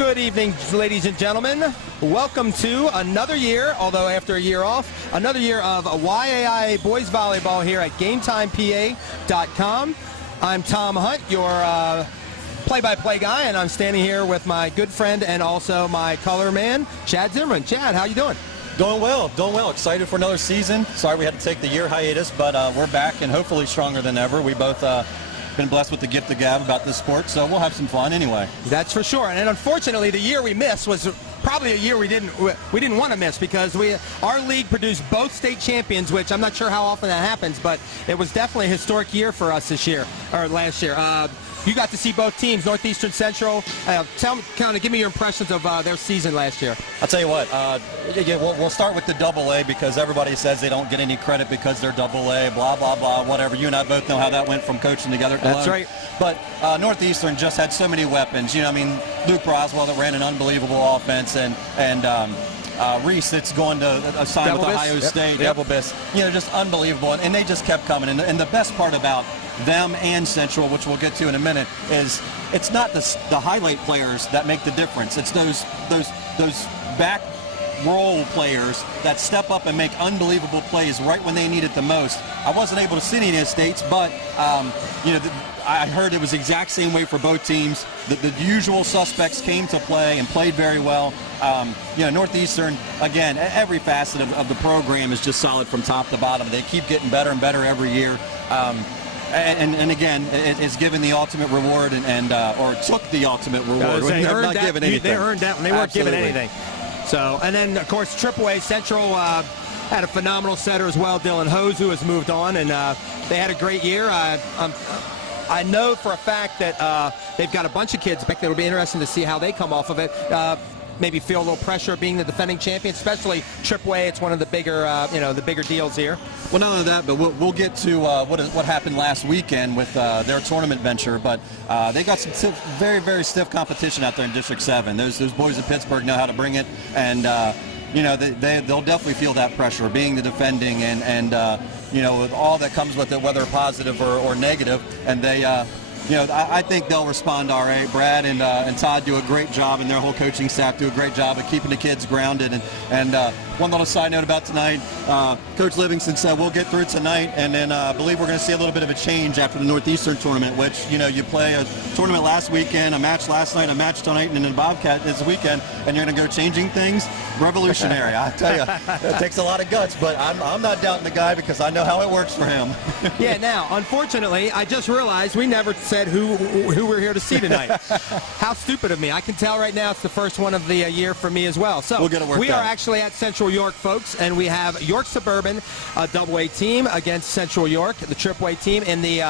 Good evening, ladies and gentlemen. Welcome to another year, although after a year off, another year of YAI Boys Volleyball here at GameTimePA.com. I'm Tom Hunt, your play-by-play guy, and I'm standing here with my good friend and also my color man, Chad Zimmerman. Chad, how you doing? Doing well. Excited for another season. Sorry we had to take the year hiatus, but we're back and hopefully stronger than ever. We both been blessed with the gift of gab about this sport, so we'll have some fun anyway. That's for sure. And unfortunately, the year we missed was probably a year we didn't want to miss, because our league produced both state champions, which I'm not sure how often that happens, but it was definitely a historic year for us this year, or last year. You got to see both teams, Northeastern Central. Give me your impressions of their season last year. I'll tell you what, we'll start with the AA, because everybody says they don't get any credit because they're AA, blah, blah, blah, whatever. You and I both know how that went from coaching together. That's right. But Northeastern just had so many weapons. You know, I mean, Luke Roswell that ran an unbelievable offense, and Reese that's going to sign with Ohio State. Yep. You know, just unbelievable. And they just kept coming. And the best part about them and Central, which we'll get to in a minute, is it's not the highlight players that make the difference. It's those back role players that step up and make unbelievable plays right when they need it the most. I wasn't able to see any of the states, but you know, I heard it was the exact same way for both teams. The usual suspects came to play and played very well. You know, Northeastern, again, every facet of the program is just solid from top to bottom. They keep getting better and better every year. And again, it's given the ultimate reward or took the ultimate reward. They earned that. Given anything. They earned that when they weren't given anything. So, and then of course AAA Central had a phenomenal setter as well, Dylan Hose, who has moved on, and they had a great year. I know for a fact that they've got a bunch of kids back. It'll be interesting to see how they come off of it. Maybe feel a little pressure being the defending champion, especially AAA. It's one of the bigger, the bigger deals here. Well, not only that, but we'll get to what happened last weekend with their tournament venture. But they got some very, very stiff competition out there in District 7. Those boys in Pittsburgh know how to bring it, and you know, they'll definitely feel that pressure, being the defending, and you know, with all that comes with it, whether positive or negative, and they. You know, I think they'll respond all right. Brad and Todd do a great job, and their whole coaching staff do a great job of keeping the kids grounded. And one little side note about tonight, Coach Livingston said we'll get through tonight, and then I believe we're going to see a little bit of a change after the Northeastern tournament, which, you know, you play a tournament last weekend, a match last night, a match tonight, and then a Bobcat this weekend, and you're going to go changing things. Revolutionary, I tell you. It takes a lot of guts, but I'm not doubting the guy, because I know how it works for him. Yeah, now, unfortunately, I just realized we never said who we're here to see tonight. How stupid of me. I can tell right now it's the first one of the year for me as well. So we'll get it worked we out. are actually at Central York, folks, and we have York Suburban, a AA team, against Central York, the AAA team, in the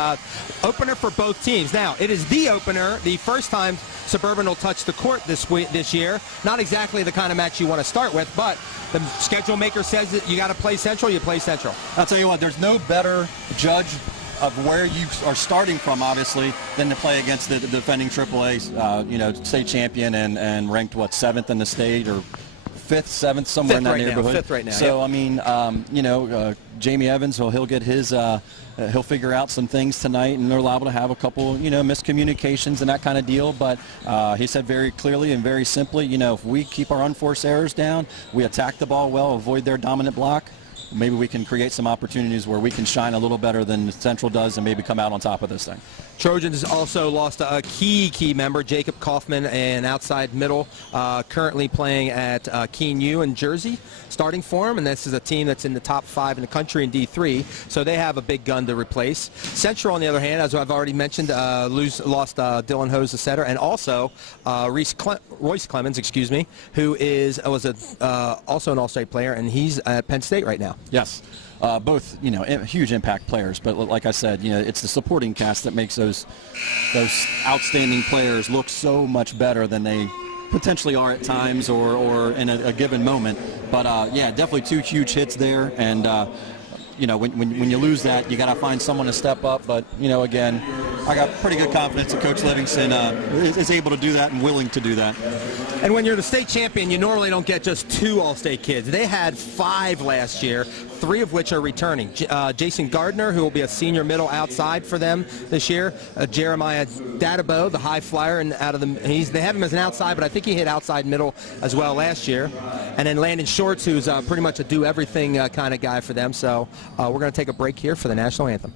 opener for both teams. Now, it is the opener, the first time Suburban will touch the court this year. Not exactly the kind of match you want to start with, but the schedule maker says that you got to play Central, you play Central. I'll tell you what, there's no better judge of where you are starting from, obviously, than to play against the defending AAA, state champion and ranked, what, 7th in the state, or 5th, 7th, somewhere in that neighborhood. 5th right now. So, yep. I mean, Jamie Evans, he'll get his, he'll figure out some things tonight, and they're liable to have a couple, miscommunications and that kind of deal. But he said very clearly and very simply, if we keep our unforced errors down, we attack the ball well, avoid their dominant block, maybe we can create some opportunities where we can shine a little better than Central does and maybe come out on top of this thing. Trojans also lost a key member, Jacob Kaufman, an outside middle, currently playing at Keene U in Jersey, starting for him, and this is a team that's in the top 5 in the country in D3, so they have a big gun to replace. Central, on the other hand, as I've already mentioned, lost Dylan Hose, the setter, and also Royce Clemens, who was also an All-State player, and he's at Penn State right now. Yes. Both, huge impact players, but like I said, it's the supporting cast that makes those outstanding players look so much better than they potentially are at times or in a given moment. But yeah, definitely 2 huge hits there, and when you lose that, you got to find someone to step up. But again, I got pretty good confidence that Coach Livingston is able to do that and willing to do that. And when you're the state champion, you normally don't get just 2 All-State kids. They had 5 last year, 3 of which are returning. Jason Gardner, who will be a senior middle outside for them this year. Jeremiah Dadabo, the high flyer, and they have him as an outside, but I think he hit outside middle as well last year. And then Landon Shorts, who's pretty much a do-everything kind of guy for them. So we're going to take a break here for the national anthem.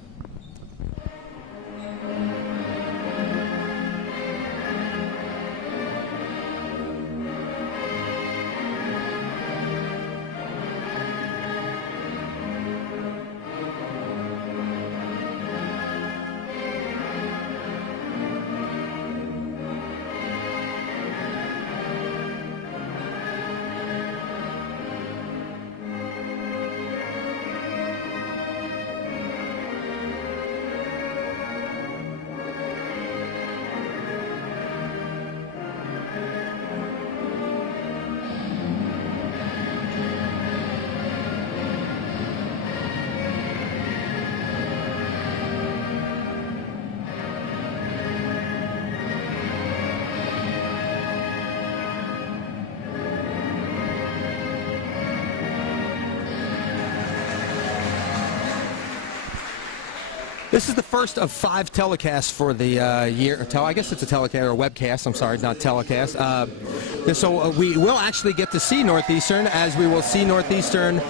This is the first of 5 telecasts for the year. I guess it's a telecast or a webcast. I'm sorry, not telecast. So we will actually get to see Northeastern, as we will see Northeastern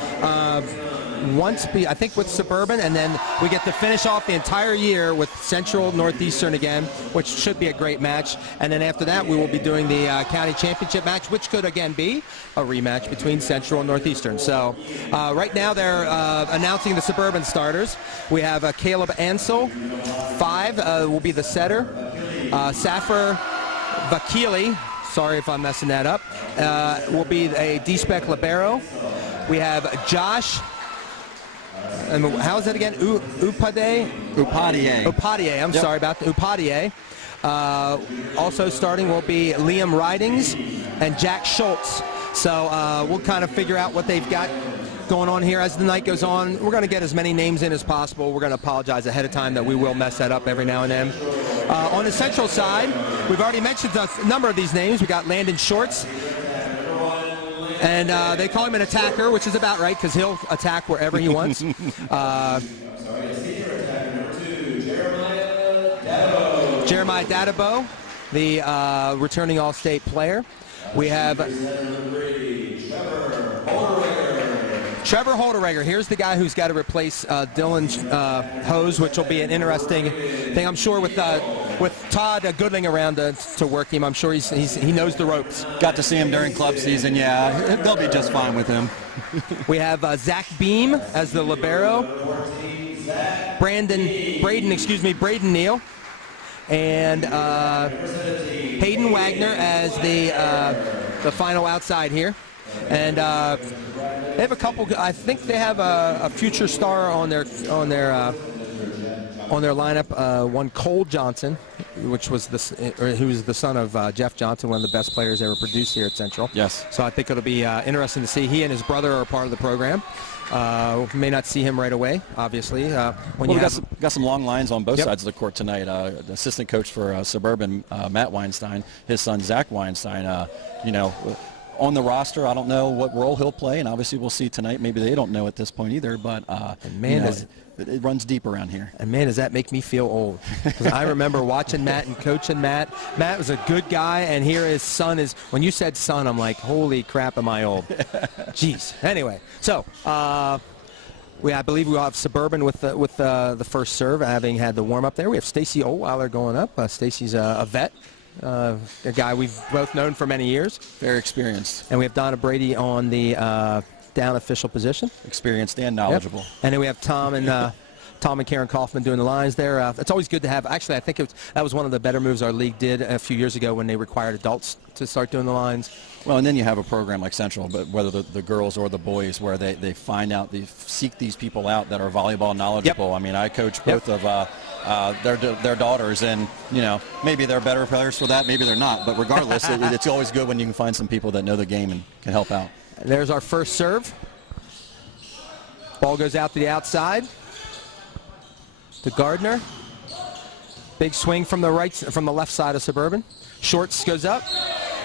I think with Suburban, and then we get to finish off the entire year with Central Northeastern again, which should be a great match. And then after that, we will be doing the county championship match, which could again be a rematch between Central and Northeastern. So right now they're announcing the Suburban starters. We have Caleb Ansel, 5 will be the setter. Safar Vakili, sorry if I'm messing that up, will be a D-spec libero. We have Josh, how is that again? Upadie, I'm sorry about the Upadie. Also starting will be Liam Ridings and Jack Schultz. So we'll kind of figure out what they've got going on here as the night goes on. We're going to get as many names in as possible. We're going to apologize ahead of time that we will mess that up every now and then. On the Central side, we've already mentioned a number of these names. We got Landon Shorts. And they call him an attacker, which is about right because he'll attack wherever he wants. Jeremiah Dadabo, the returning All-State player. We have Trevor Holderegger. Here's the guy who's got to replace Dylan Hose, which will be an interesting thing, I'm sure, with Todd Goodling around to work him. I'm sure he knows the ropes. Got to see him during club season. Yeah, they'll be just fine with him. We have Zach Beam as the libero. Braden Neal. And Hayden Wagner as the final outside here. And they have a couple. I think they have a future star on their lineup. One Cole Johnson, which was who was the son of Jeff Johnson, one of the best players ever produced here at Central. Yes. So I think it'll be interesting to see. He and his brother are part of the program. May not see him right away, obviously. We got some long lines on both sides of the court tonight. The assistant coach for Suburban, Matt Weinstein, his son Zach Weinstein. On the roster, I don't know what role he'll play, and obviously we'll see tonight. Maybe they don't know at this point either, but it runs deep around here. And man, does that make me feel old. Because I remember watching Matt and coaching Matt. Matt was a good guy, and here his son is. When you said son, I'm like, holy crap, am I old? Jeez. Anyway, so I believe we'll have Suburban with the first serve, having had the warm up there. We have Stacy Oldweiler going up. Stacy's a vet. A guy we've both known for many years. Very experienced. And we have Donna Brady on the down official position. Experienced and knowledgeable. Yep. And then we have Tom and Karen Kaufman doing the lines there. It's always good to have. Actually, I think that was one of the better moves our league did a few years ago when they required adults to start doing the lines. Well, and then you have a program like Central, but whether the girls or the boys, where they find out, they seek these people out that are volleyball knowledgeable. Yep. I mean, I coach both of their daughters, and maybe they're better players for that, maybe they're not. But regardless, it's always good when you can find some people that know the game and can help out. And there's our first serve. Ball goes out to the outside to Gardner. Big swing from the left side of Suburban. Shorts goes up.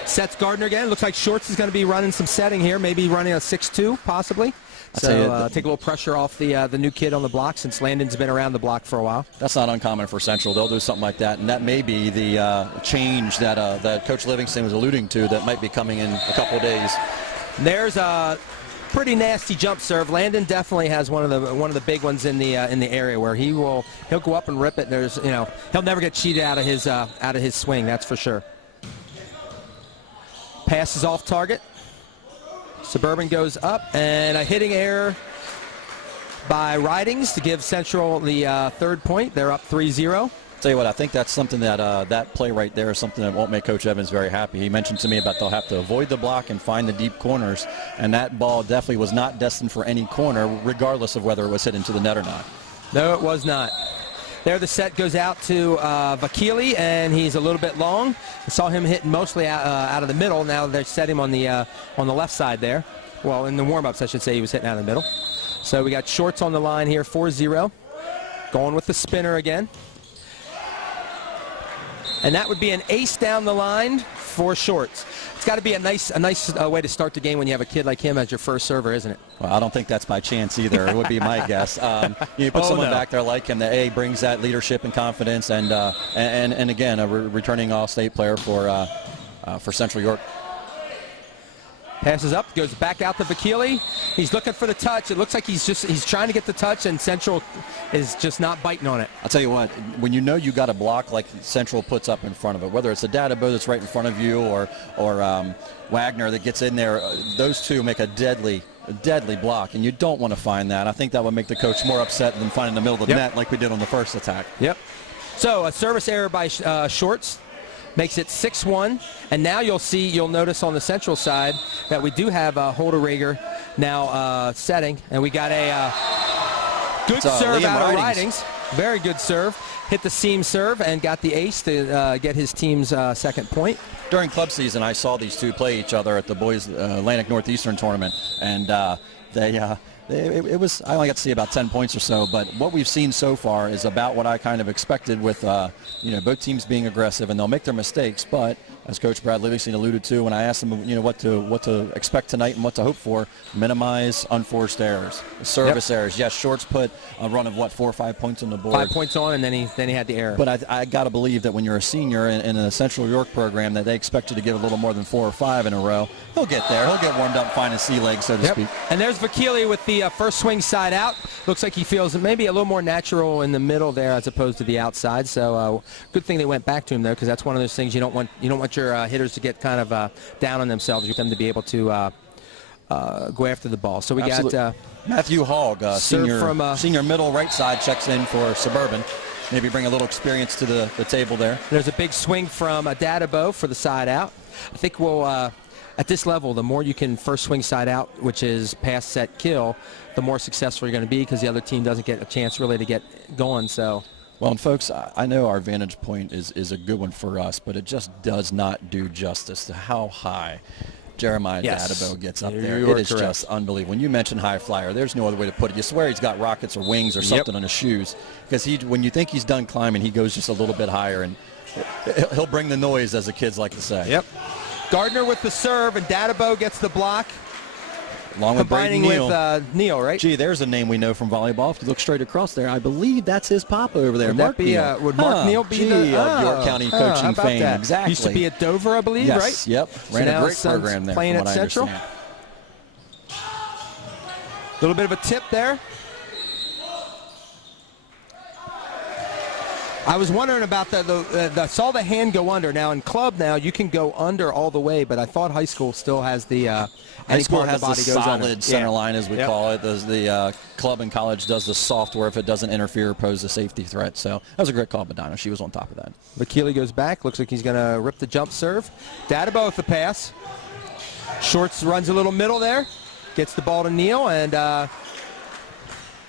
Sets Gardner again. Looks like Shorts is going to be running some setting here, maybe running a 6-2 possibly. So take a little pressure off the new kid on the block since Landon's been around the block for a while. That's not uncommon for Central. They'll do something like that, and that may be the change that Coach Livingston was alluding to that might be coming in a couple of days. There's a pretty nasty jump serve. Landon definitely has one of the big ones in the area where he'll go up and rip it. He'll never get cheated out of his swing. That's for sure. Pass is off target. Suburban goes up, and a hitting error by Ridings to give Central the third point. They're up 3-0. Tell you what, I think that's something that play right there is something that won't make Coach Evans very happy. He mentioned to me about they'll have to avoid the block and find the deep corners, and that ball definitely was not destined for any corner, regardless of whether it was hit into the net or not. No, it was not. There the set goes out to Vakili, and he's a little bit long. I saw him hitting mostly out of the middle. Now they set him on the left side there. Well, in the warm-ups, I should say, he was hitting out of the middle. So we got Shorts on the line here, 4-0. Going with the spinner again. And that would be an ace down the line for Shorts. It's got to be a nice way to start the game when you have a kid like him as your first server, isn't it? Well, I don't think that's by chance either. It would be my guess. You put someone back there like him that brings that leadership and confidence, and again a returning All-State player for Central York. Passes up, goes back out to Vakili. He's looking for the touch. It looks like he's trying to get the touch, and Central is just not biting on it. I'll tell you what, when you know you got a block like Central puts up in front of it, whether it's a Dadabo that's right in front of you or Wagner that gets in there, those two make a deadly block, and you don't want to find that. I think that would make the coach more upset than finding the middle of the net like we did on the first attack. Yep. So a service error by Shorts makes it 6-1, and now you'll notice on the Central side that we do have Holderrager now setting, and we got a good serve out of Ridings. Very good serve. Hit the seam serve and got the ace to get his team's second point. During club season, I saw these two play each other at the boys Atlantic Northeastern tournament, and it was, I only got to see about 10 points or so, but what we've seen so far is about what I kind of expected with both teams being aggressive, and they'll make their mistakes, but as Coach Brad Livingston alluded to, when I asked him what to expect tonight and what to hope for, minimize unforced errors, service errors. Yes, Shorts put a run of 4 or 5 points on the board. 5 points on, and then he had the error. But I got to believe that when you're a senior in a Central York program that they expect you to get a little more than 4 or 5 in a row, he'll get there. He'll get warmed up, find his sea legs, so to speak. And there's Vakili with the first swing side out. Looks like he feels maybe a little more natural in the middle there as opposed to the outside. So good thing they went back to him though, because that's one of those things you don't want your hitters to get kind of down on themselves. You want them to be able to go after the ball. So we got Matthew Hogg, senior middle right side, checks in for Suburban. Maybe bring a little experience to the table there. There's a big swing from Dadabo for the side out. I think we'll at this level, the more you can first swing side out, which is pass, set, kill, the more successful you're going to be because the other team doesn't get a chance really to get going. So. Well, and folks, I know our vantage point is a good one for us, but it just does not do justice to how high Jeremiah Dadabo gets up there. It is just unbelievable. When you mention high flyer, there's no other way to put it. You swear he's got rockets or wings or something on his shoes, because when you think he's done climbing, he goes just a little bit higher, and he'll bring the noise, as the kids like to say. Yep. Gardner with the serve, and Dadabo gets the block. Along with combining with Neal, right? Gee, there's a name we know from volleyball. If you look straight across there, I believe that's his papa over there. Would Mark Neal be of York County coaching fame? That? Exactly. Used to be at Dover, I believe, yes, right? Yep. Ran a great program there. Playing at Central. A little bit of a tip there. I was wondering about I saw the hand go under. Now in club you can go under all the way, but I thought high school still has the high school has the solid under. center line, as we call it. The club in college does the soft where if it doesn't interfere or pose a safety threat. So that was a great call, Medina. She was on top of that. Vakili goes back. Looks like he's going to rip the jump serve. Dadabo with the pass. Shorts runs a little middle there. Gets the ball to Neal, and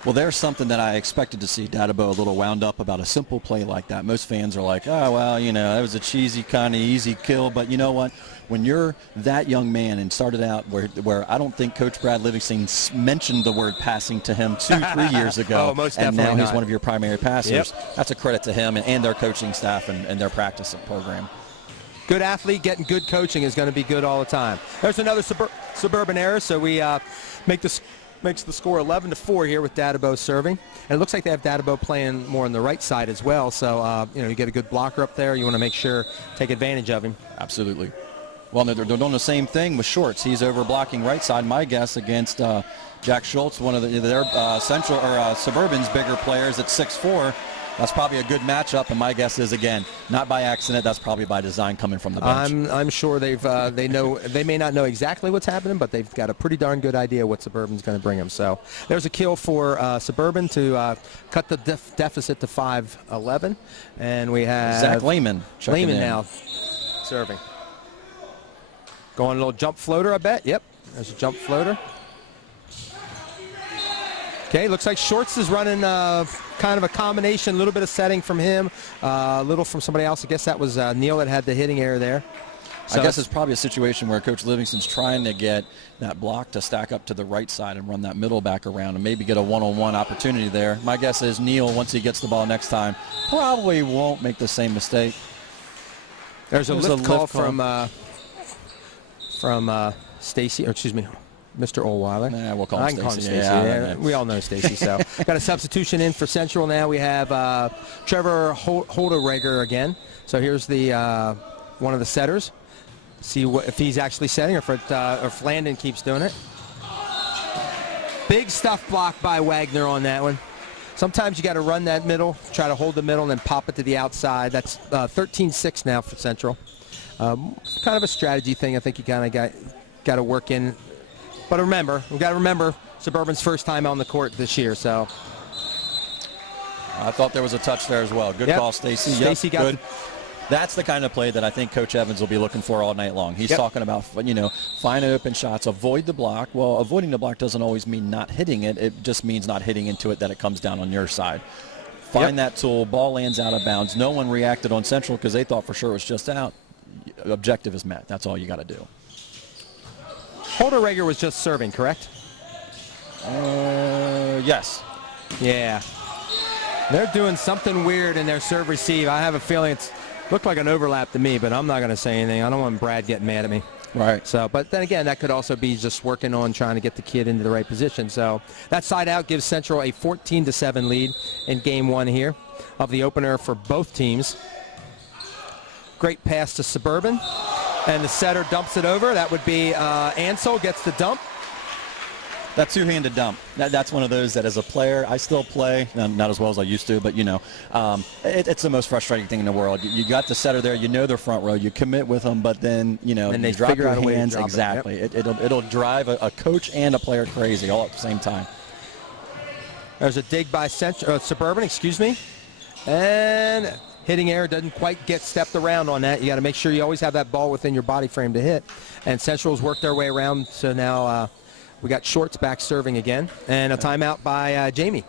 Well, there's something that I expected to see Dadabo a little wound up about a simple play like that. Most fans are like, oh, well, that was a cheesy kind of easy kill. But you know what? When you're that young man and started out where I don't think Coach Brad Livingston mentioned the word passing to him 2-3 years ago, oh, most and definitely now he's not. one of your primary passers, Yep. That's a credit to him and their coaching staff and their practice program. Good athlete getting good coaching is going to be good all the time. There's another Suburban error, so we makes the score 11-4 here with Dadabo serving. And it looks like they have Dadabo playing more on the right side as well. So, you get a good blocker up there. You want to make sure, take advantage of him. Absolutely. Well, they're doing the same thing with Shorts. He's over blocking right side, my guess, against Jack Schultz, one of their Central or Suburban's bigger players at 6'4". That's probably a good matchup, and my guess is, again, not by accident. That's probably by design coming from the bench. I'm sure they may not know exactly what's happening, but they've got a pretty darn good idea what Suburban's going to bring them. So there's a kill for Suburban to cut the deficit to 5-11, and we have Zach Lehman now serving. Going a little jump floater, I bet. Yep, there's a jump floater. Okay, looks like Shorts is running kind of a combination, a little bit of setting from him, a little from somebody else. I guess that was Neil that had the hitting error there. So I guess it's probably a situation where Coach Livingston's trying to get that block to stack up to the right side and run that middle back around and maybe get a one-on-one opportunity there. My guess is Neil, once he gets the ball next time, probably won't make the same mistake. There's a lift call from Stacy, or excuse me, Mr. Olweiler. Nah, we'll call him Stacy. I can call him Stacy. Yeah, we all know Stacy. So got a substitution in for Central now. We have Trevor Holderegger again. So here's the one of the setters. See if he's actually setting or if Landon keeps doing it. Big stuff block by Wagner on that one. Sometimes you got to run that middle, try to hold the middle, and then pop it to the outside. That's 13-6 now for Central. Kind of a strategy thing. I think you kind of got to work in. But remember, we've got to remember Suburban's first time on the court this year. So I thought there was a touch there as well. Good call, Stacy. Stacy got good. That's the kind of play that I think Coach Evans will be looking for all night long. He's talking about, find open shots, avoid the block. Well, avoiding the block doesn't always mean not hitting it. It just means not hitting into it that it comes down on your side. Find that tool. Ball lands out of bounds. No one reacted on Central because they thought for sure it was just out. Objective is met. That's all you got to do. Holderegger was just serving, correct? Yes. Yeah. They're doing something weird in their serve receive. I have a feeling it's looked like an overlap to me, but I'm not going to say anything. I don't want Brad getting mad at me. Right. So, but then again, that could also be just working on trying to get the kid into the right position. So that side out gives Central a 14-7 lead in game one here of the opener for both teams. Great pass to Suburban, and the setter dumps it over. That would be Ansel gets the dump. That two-handed dump, that's one of those that as a player, I still play, not as well as I used to, but it's the most frustrating thing in the world. You got the setter there, their front row, you commit with them, but then, and they you drop figure your out a way to hands. drop Exactly. it. It'll drive a coach and a player crazy all at the same time. There's a dig by Suburban, and hitting error doesn't quite get stepped around on that. You got to make sure you always have that ball within your body frame to hit. And Central's worked their way around, so now we got Shorts back serving again. And a timeout by Jamie.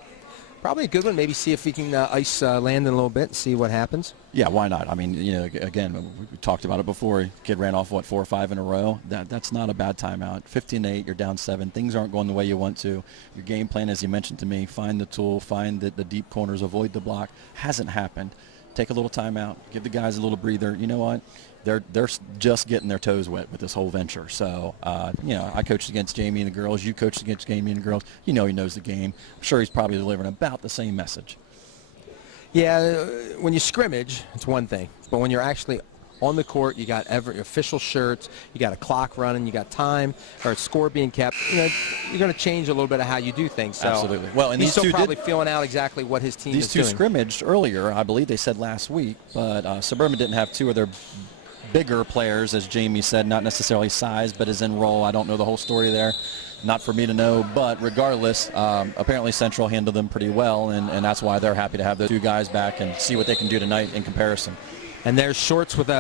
Probably a good one. Maybe see if we can ice Landon a little bit and see what happens. Yeah, why not? I mean, again, we talked about it before. Kid ran off, 4 or 5 in a row. That's not a bad timeout. 15-8, you're down 7. Things aren't going the way you want to. Your game plan, as you mentioned to me, find the tool, find the deep corners, avoid the block. Hasn't happened. Take a little timeout. Give the guys a little breather. You know what? They're just getting their toes wet with this whole venture. So, I coached against Jamie and the girls. You coached against Jamie and the girls. He knows the game. I'm sure he's probably delivering about the same message. Yeah, when you scrimmage, it's one thing. But when you're actually on the court, you got every official shirts, you got a clock running, you got time or a score being kept. You're going to change a little bit of how you do things. So absolutely. Well, and he's these still two probably feeling out exactly what his team is doing. These two scrimmaged earlier, I believe they said last week, but Suburban didn't have two of their bigger players, as Jamie said, not necessarily size, but as in role. I don't know the whole story there. Not for me to know, but regardless, apparently Central handled them pretty well, and that's why they're happy to have those two guys back and see what they can do tonight in comparison. And there's Shorts with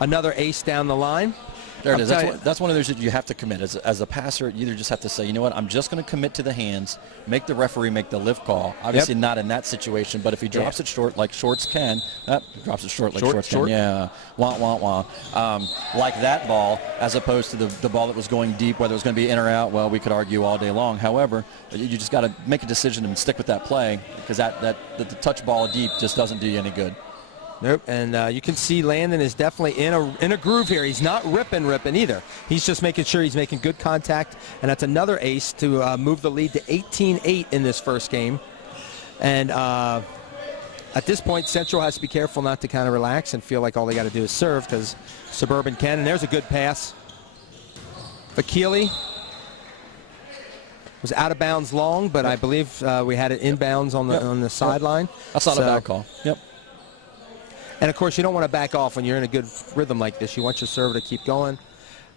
another ace down the line. There it is. telling you. That's one of those that you have to commit. As a passer, you either just have to say, you know what, I'm just going to commit to the hands, make the referee make the lift call. Obviously not in that situation, but if he drops it short, like shorts can, drops it short like shorts can. Yeah, wah. Like that ball, as opposed to the ball that was going deep, whether it was going to be in or out, well, we could argue all day long. However, you just got to make a decision and stick with that play, because the touch ball deep just doesn't do you any good. Nope, and you can see Landon is definitely in a groove here. He's not ripping either. He's just making sure he's making good contact, and that's another ace to move the lead to 18-8 in this first game. And at this point, Central has to be careful not to kind of relax and feel like all they got to do is serve, because Suburban can. And there's a good pass. Vakili was out of bounds long, but I believe we had it inbounds on the sideline. That's not a bad call. Yep. And, of course, you don't want to back off when you're in a good rhythm like this. You want your server to keep going.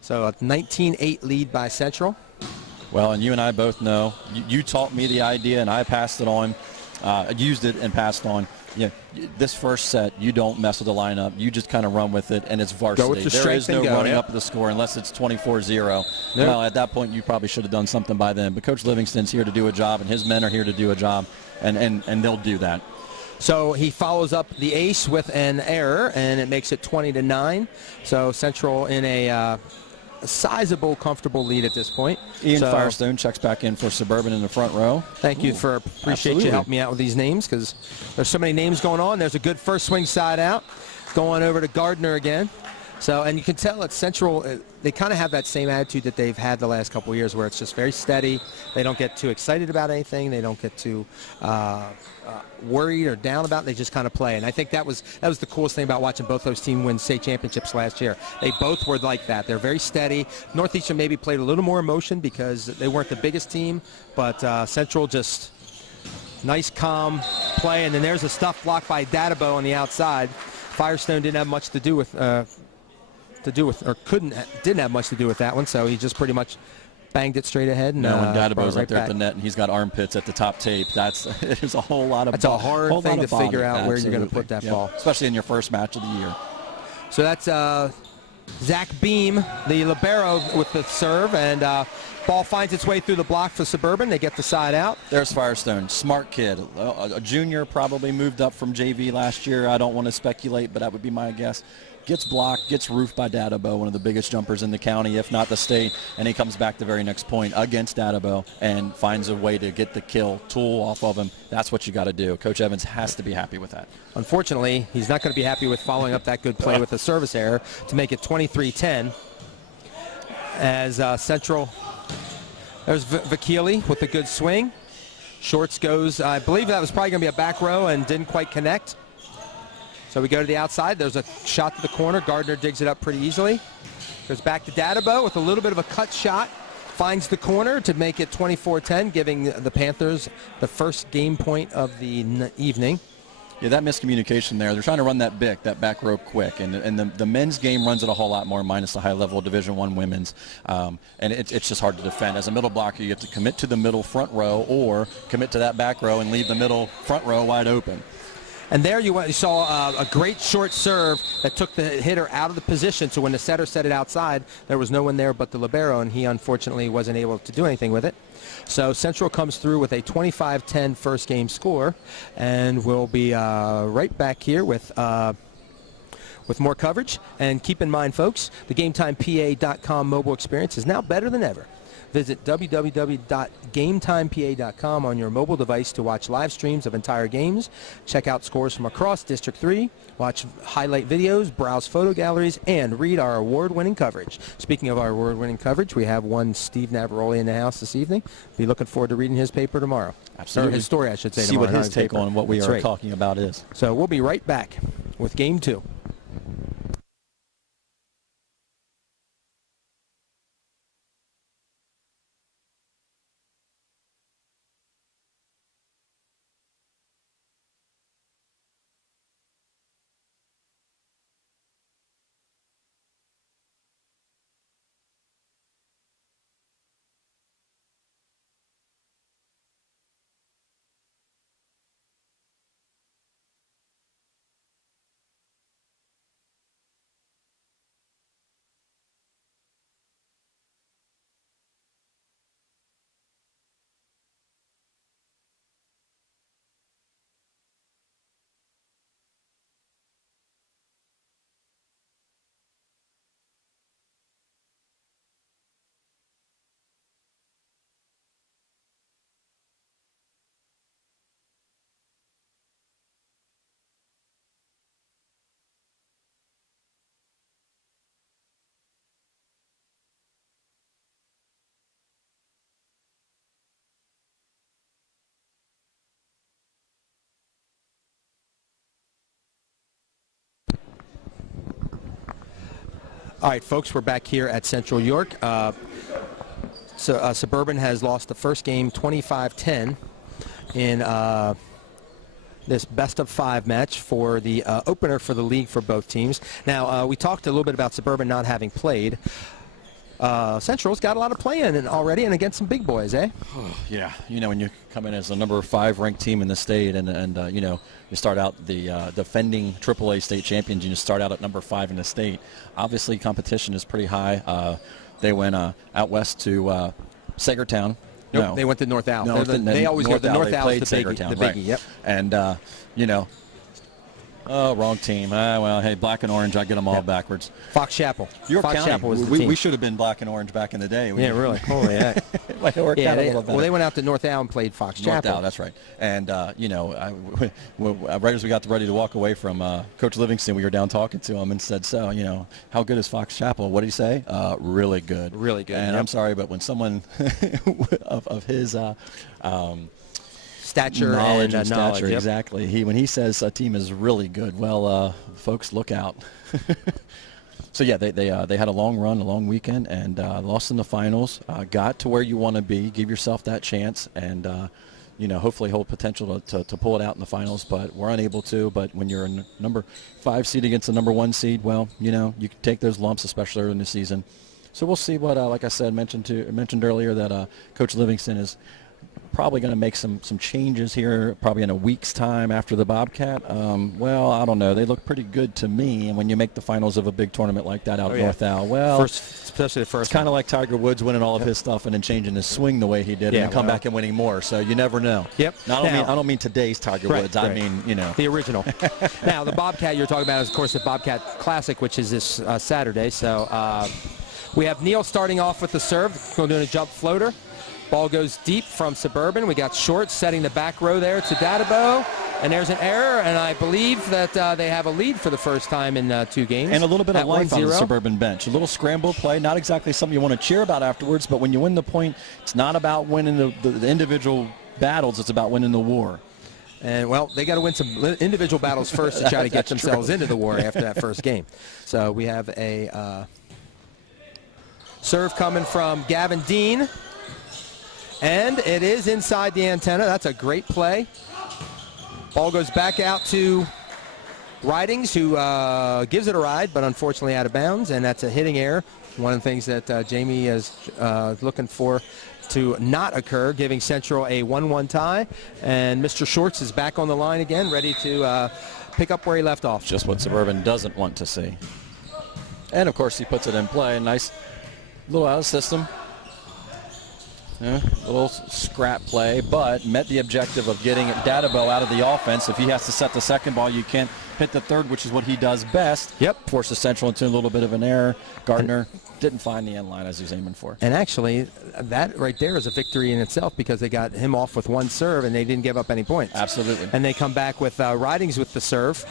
So a 19-8 lead by Central. Well, and you and I both know, you taught me the idea, and I passed it on, used it and passed on. This first set, you don't mess with the lineup. You just kind of run with it, and it's varsity. Go with the there is no strength running up the score unless it's 24-0. Well, at that point, you probably should have done something by then. But Coach Livingston's here to do a job, and his men are here to do a job, and they'll do that. So he follows up the ace with an error, and it makes it 20-9. So Central in a sizable, comfortable lead at this point. Ian Firestone checks back in for Suburban in the front row. Thank you appreciate you helping me out with these names, because there's so many names going on. There's a good first swing side out, going over to Gardner again. So, and you can tell at Central, they kind of have that same attitude that they've had the last couple of years, where it's just very steady. They don't get too excited about anything. They don't get too worried or down about it. They just kind of play. And I think that was the coolest thing about watching both those teams win state championships last year. They both were like that. They're very steady. Northeastern maybe played a little more emotion because they weren't the biggest team, but Central just nice, calm play. And then there's a stuff block by Dadabo on the outside. Firestone didn't have much to do with didn't have much to do with that one, so he just pretty much banged it straight ahead. And when Dadabo's up there at the net and he's got armpits at the top tape, there's a whole lot of that's a hard thing to figure out where you're going to put that ball, especially in your first match of the year. So that's Zach Beam, the libero, with the serve, and ball finds its way through the block for Suburban. They get the side out. There's Firestone, smart kid, a junior, probably moved up from JV last year. I don't want to speculate, but that would be my guess. Gets blocked, gets roofed by Dadabo, one of the biggest jumpers in the county, if not the state, and he comes back the very next point against Dadabo and finds a way to get the kill tool off of him. That's what you got to do. Coach Evans has to be happy with that. Unfortunately, he's not going to be happy with following up that good play with a service error to make it 23-10. As Central, there's Vakili with a good swing. Shorts goes, I believe that was probably going to be a back row and didn't quite connect. So we go to the outside. There's a shot to the corner. Gardner digs it up pretty easily. Goes back to Dadabo with a little bit of a cut shot. Finds the corner to make it 24-10, giving the Panthers the first game point of the evening. Yeah, that miscommunication there. They're trying to run that back row quick, and the men's game runs it a whole lot more, minus the high-level Division I women's, and it's just hard to defend. As a middle blocker, you have to commit to the middle front row or commit to that back row and leave the middle front row wide open. And there you saw a great short serve that took the hitter out of the position. So when the setter set it outside, there was no one there but the libero, and he unfortunately wasn't able to do anything with it. So Central comes through with a 25-10 first game score, and we'll be right back here with more coverage. And keep in mind, folks, the GameTimePA.com mobile experience is now better than ever. Visit www.gametimepa.com on your mobile device to watch live streams of entire games, check out scores from across District 3, watch highlight videos, browse photo galleries, and read our award-winning coverage. Speaking of our award-winning coverage, we have one Steve Navaroli in the house this evening. Be looking forward to reading his paper tomorrow. Absolutely. Or his story, I should say. See tomorrow, what his take on what we are talking about is. So we'll be right back with Game 2. All right, folks, we're back here at Central York. Suburban has lost the first game 25-10 in this best-of-5 match for the opener for the league for both teams. Now, we talked a little bit about Suburban not having played. Central's got a lot of playing already and against some big boys, eh? Yeah, when you come in as the number 5 ranked team in the state and you start out the defending AAA state champions, you start out at number 5 in the state. Obviously, competition is pretty high. They went out west to Sagertown. Nope, No. they went to North Al. No, they always go. The North Al is the biggie. Sagertown, The right. biggie, yep. And, oh, wrong team. Well, hey, black and orange, I get them all backwards. Fox Chapel. York Fox County. Chapel was the team. We should have been black and orange back in the day. Yeah, really. Holy heck. It might have worked out a little better. Well, they went out to North Al and played Fox North Chapel. Al, that's right. And, right as we got ready to walk away from Coach Livingston, we were down talking to him and said, so, how good is Fox Chapel? What did he say? Really good. Really good. And yep. I'm sorry, but when someone of his stature knowledge and stature, yep. exactly. When he says a team is really good, well, folks, look out. So yeah, they had a long run, a long weekend, and lost in the finals. Got to where you want to be. Give yourself that chance, and hopefully hold potential to pull it out in the finals. But we're unable to. But when you're a number 5 seed against a number 1 seed, well, you can take those lumps, especially early in the season. So we'll see what, like I said, mentioned earlier that Coach Livingston is probably going to make some changes here probably in a week's time after the Bobcat. Well, I don't know. They look pretty good to me. And when you make the finals of a big tournament like that out at North Al, well, especially the first, it's kind of like Tiger Woods winning all of his stuff and then changing his swing the way he did and then come back and winning more. So you never know. Yep. Now, I don't mean today's Tiger Woods. I mean, the original. Now, the Bobcat you're talking about is, of course, the Bobcat Classic, which is this Saturday. So we have Neal starting off with the serve. Going to do a jump floater. Ball goes deep from Suburban. We got Shorts setting the back row there to Dadabo. And there's an error, and I believe that they have a lead for the first time in 2 games. And a little bit of life on the 1-0. Suburban bench. A little scramble play, not exactly something you want to cheer about afterwards, but when you win the point, it's not about winning the individual battles, it's about winning the war. And, well, they got to win some individual battles first to try to get themselves into the war after that first game. So we have a serve coming from Gavin Dean. And it is inside the antenna. That's a great play. Ball goes back out to Ridings, who gives it a ride, but unfortunately out of bounds, and that's a hitting error. One of the things that Jamie is looking for to not occur, giving Central a 1-1 tie. And Mr. Shorts is back on the line again, ready to pick up where he left off. Just what Suburban doesn't want to see. And, of course, he puts it in play. Nice little out of system. Yeah, a little scrap play, but met the objective of getting Dadabo out of the offense. If he has to set the second ball, you can't hit the third, which is what he does best. Yep. Forces Central into a little bit of an error. Gardner didn't find the end line as he was aiming for. And actually, that right there is a victory in itself because they got him off with 1 serve and they didn't give up any points. Absolutely. And they come back with Ridings with the serve.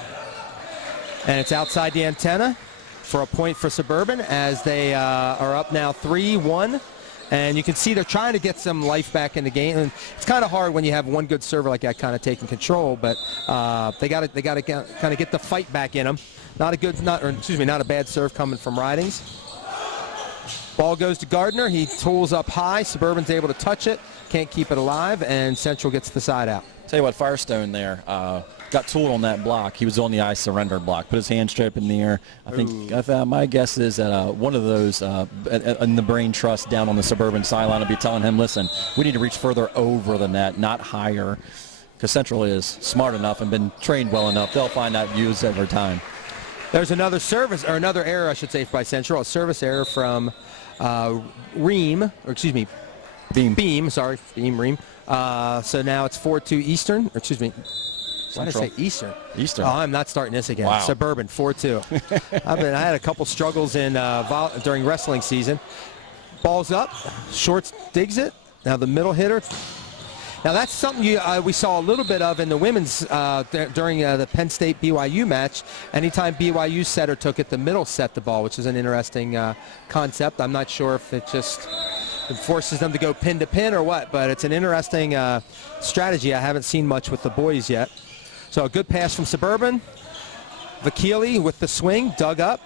And it's outside the antenna for a point for Suburban as they are up now 3-1. And you can see they're trying to get some life back in the game. And it's kind of hard when you have one good server like that kind of taking control, but they got to kind of get the fight back in them. Not a bad serve coming from Ridings. Ball goes to Gardner. He tools up high. Suburban's able to touch it, can't keep it alive, and Central gets the side out. Tell you what, Firestone there got tooled on that block. He was on the I surrender block. Put his hand straight up in the air. I think my guess is that one of those in the brain trust down on the Suburban sideline will be telling him, listen, we need to reach further over the net, not higher, because Central is smart enough and been trained well enough. They'll find that use every time. There's another another error, I should say, by Central. A service error from Beam, Ream. So now it's 4-2 Eastern, or excuse me. Why did I say Eastern? Eastern. Oh, I'm not starting this again. Wow. Suburban, 4-2. I had a couple struggles in during wrestling season. Ball's up. Shorts digs it. Now the middle hitter. Now that's something we saw a little bit of in the women's during the Penn State BYU match. Anytime BYU setter took it, the middle set the ball, which is an interesting concept. I'm not sure if it forces them to go pin to pin or what, but it's an interesting strategy I haven't seen much with the boys yet. So a good pass from Suburban. Vakili with the swing, dug up.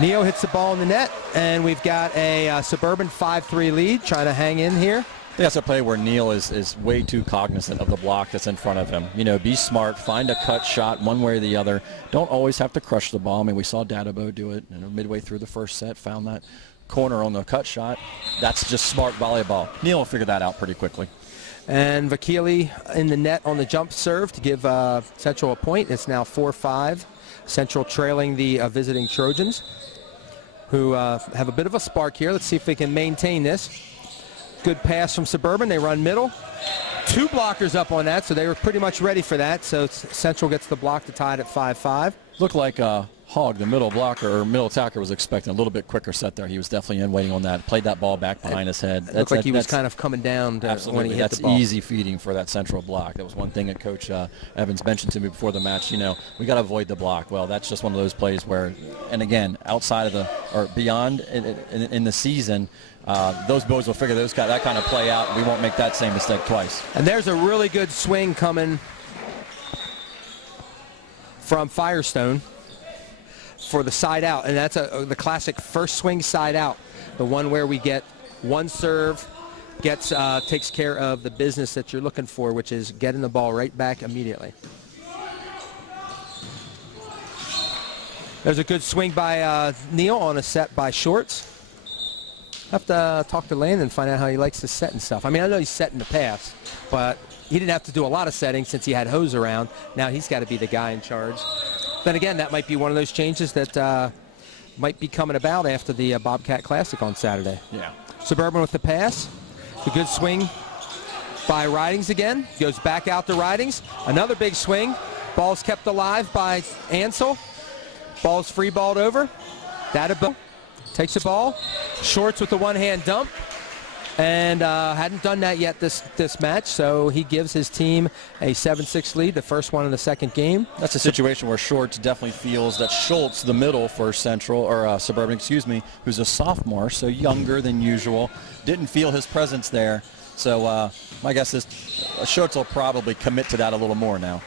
Neo hits the ball in the net, and we've got a Suburban 5-3 lead, trying to hang in here. That's a play where Neal is way too cognizant of the block that's in front of him. You know, be smart, find a cut shot one way or the other. Don't always have to crush the ball. I mean, we saw Dadabo do it midway through the first set, found that corner on the cut shot. That's just smart volleyball. Neal will figure that out pretty quickly. And Vakili in the net on the jump serve to give Central a point. It's now 4-5. Central trailing the visiting Trojans, who have a bit of a spark here. Let's see if they can maintain this. Good pass from Suburban. They run middle. 2 blockers up on that, so they were pretty much ready for that. So Central gets the block to tie it at 5-5. Looked like Hogg, the middle blocker or middle attacker, was expecting a little bit quicker set there. He was definitely in waiting on that. Played that ball back behind his head. It looked like he was kind of coming down when he hit the ball. That's easy feeding for that Central block. That was one thing that Coach Evans mentioned to me before the match. You know, we got to avoid the block. Well, that's just one of those plays where, and again, outside of the or beyond in the season, those boys will figure that kind of play out. We won't make that same mistake twice. And there's a really good swing coming from Firestone for the side out, and that's the classic first swing side out, the one where we get one serve, takes care of the business that you're looking for, which is getting the ball right back immediately. There's a good swing by Neal on a set by Shorts. Have to talk to Landon and find out how he likes to set and stuff. I mean, I know he's set in the past, but he didn't have to do a lot of setting since he had Hose around. Now he's got to be the guy in charge. Then again, that might be one of those changes that might be coming about after the Bobcat Classic on Saturday. Yeah. Suburban with the pass. It's a good swing by Ridings again. Goes back out to Ridings. Another big swing. Ball's kept alive by Ansel. Ball's free balled over. Dadabo takes the ball. Shorts with the one-hand dump. And hadn't done that yet this match, so he gives his team a 7-6 lead, the first one in the second game. That's a situation where Shorts definitely feels that Schultz, the middle for Central, or Suburban, excuse me, who's a sophomore, so younger than usual, didn't feel his presence there. So my guess is Schultz will probably commit to that a little more now.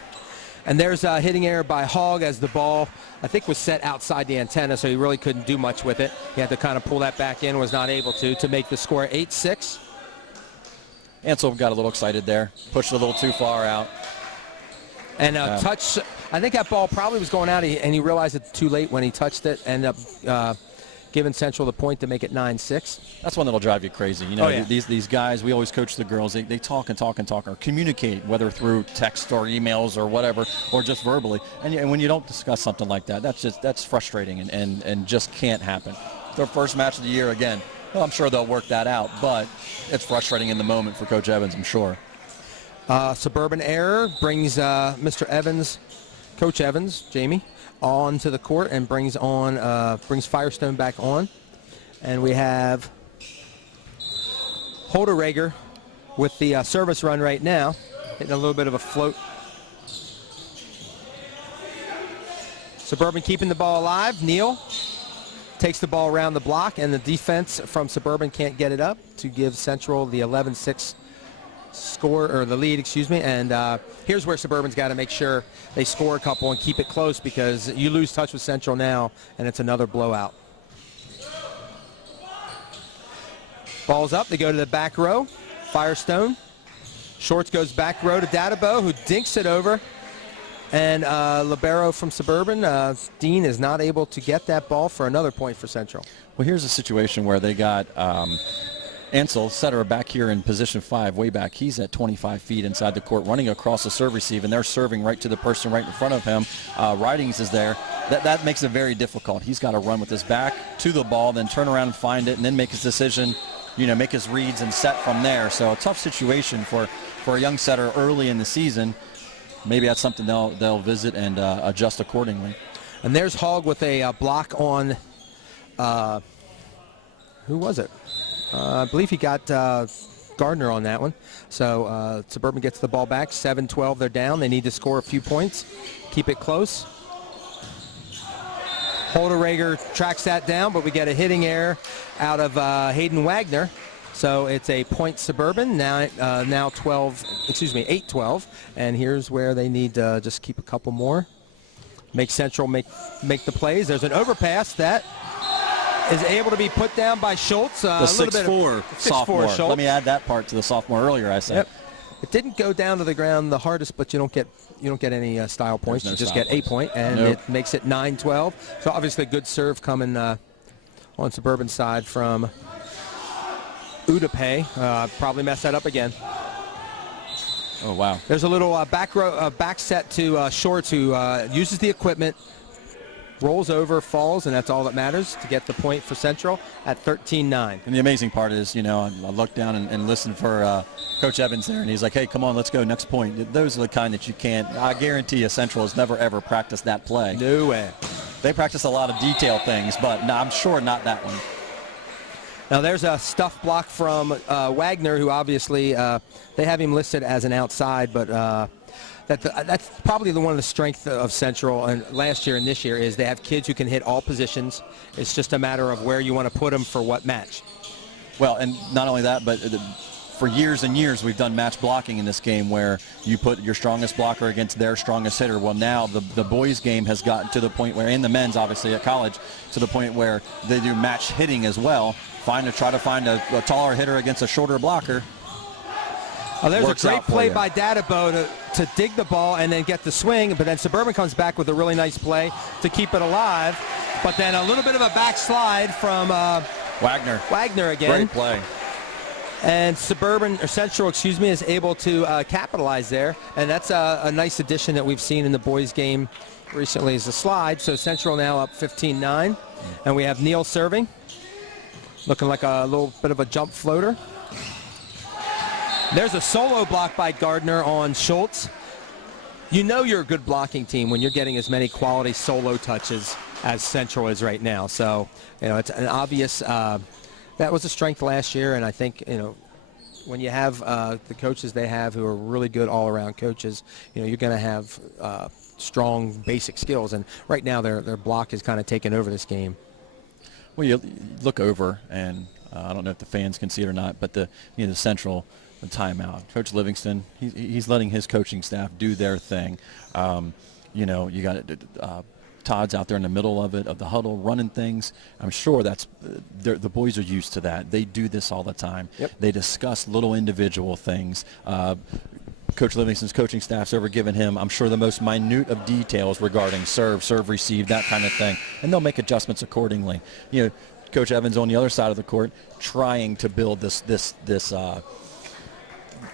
And there's a hitting error by Hogg as the ball, I think, was set outside the antenna, so he really couldn't do much with it. He had to kind of pull that back in, was not able to make the score 8-6. Ansel got a little excited there, pushed a little too far out. And touch, I think that ball probably was going out, and he realized it too late when he touched it, ended up giving Central the point to make it 9-6. That's one that'll drive you crazy. You know, oh, yeah. these guys, we always coach the girls. They talk and talk and talk, or communicate, whether through text or emails or whatever, or just verbally. And when you don't discuss something like that, that's frustrating and just can't happen. Their first match of the year again. Well, I'm sure they'll work that out, but it's frustrating in the moment for Coach Evans, I'm sure. Suburban error brings Mr. Evans, Coach Evans, Jamie, on to the court and brings Firestone back on. And we have Holderreger with the service run right now, hitting a little bit of a float. Suburban keeping the ball alive. Neal takes the ball around the block, and the defense from Suburban can't get it up to give Central the 11-6 score, or the lead, excuse me. And here's where Suburban's got to make sure they score a couple and keep it close, because you lose touch with Central now and it's another blowout. Ball's up, they go to the back row. Firestone. Shorts goes back row to Dadabo, who dinks it over. And libero from Suburban, Dean, is not able to get that ball for another point for Central. Well, here's a situation where they got Ansel, setter, back here in position 5, way back. He's at 25 feet inside the court, running across the serve receive, and they're serving right to the person right in front of him. Ridings is there. That makes it very difficult. He's got to run with his back to the ball, then turn around and find it, and then make his decision, make his reads and set from there. So a tough situation for a young setter early in the season. Maybe that's something they'll visit and adjust accordingly. And there's Hogg with a block on, who was it? I believe he got Gardner on that one. So Suburban gets the ball back. 7-12, they're down. They need to score a few points, keep it close. Holderreger tracks that down, but we get a hitting error out of Hayden Wagner. So it's a point Suburban, now 8-12, and here's where they need to just keep a couple more. make Central make the plays. There's an overpass that is able to be put down by Schultz. The 6'4" sophomore. Schultz. Let me add that part to the sophomore earlier, I said. Yep. It didn't go down to the ground the hardest, but you don't get any style points. No you just style get points. 8 point, and Nope. it makes it 9-12. So obviously a good serve coming on Suburban side from Udape. Probably messed that up again. Oh, wow. There's a little back set to Shorts, who uses the equipment, rolls over, falls, and that's all that matters to get the point for Central at 13-9. And the amazing part is, I looked down and listened for Coach Evans there, and he's like, hey, come on, let's go, next point. Those are the kind that you can't, I guarantee you Central has never, ever practiced that play. No way. They practice a lot of detail things, but no, I'm sure not that one. Now there's a stuff block from Wagner, who obviously they have him listed as an outside, but that's probably one of the strengths of Central and last year and this year is they have kids who can hit all positions. It's just a matter of where you want to put them for what match. Well, and not only that, but for years and years we've done match blocking in this game where you put your strongest blocker against their strongest hitter. Well, now the boys game has gotten to the point where, and the men's obviously at college, to the point where they do match hitting as well. Try to find a taller hitter against a shorter blocker. Oh, there's Works a great out for play you. by Dadabo to dig the ball and then get the swing, but then Suburban comes back with a really nice play to keep it alive. But then a little bit of a backslide from Wagner again. Great play. And Central, is able to capitalize there. And that's a nice addition that we've seen in the boys game recently is the slide. So Central now up 15-9. And we have Neal serving. Looking like a little bit of a jump floater. There's a solo block by Gardner on Schultz. You know you're a good blocking team when you're getting as many quality solo touches as Central is right now. So, it's an obvious, that was a strength last year, and I think, when you have the coaches they have who are really good all-around coaches, you're going to have strong basic skills. And right now their block is kind of taking over this game. Well, you look over, and I don't know if the fans can see it or not, but the Central timeout. Coach Livingston, he's letting his coaching staff do their thing. You got Todd's out there in the middle of the huddle, running things. I'm sure the boys are used to that. They do this all the time. Yep. They discuss little individual things. Coach Livingston's coaching staff's ever given him, I'm sure, the most minute of details regarding serve receive, that kind of thing, and they'll make adjustments accordingly. Coach Evans on the other side of the court trying to build this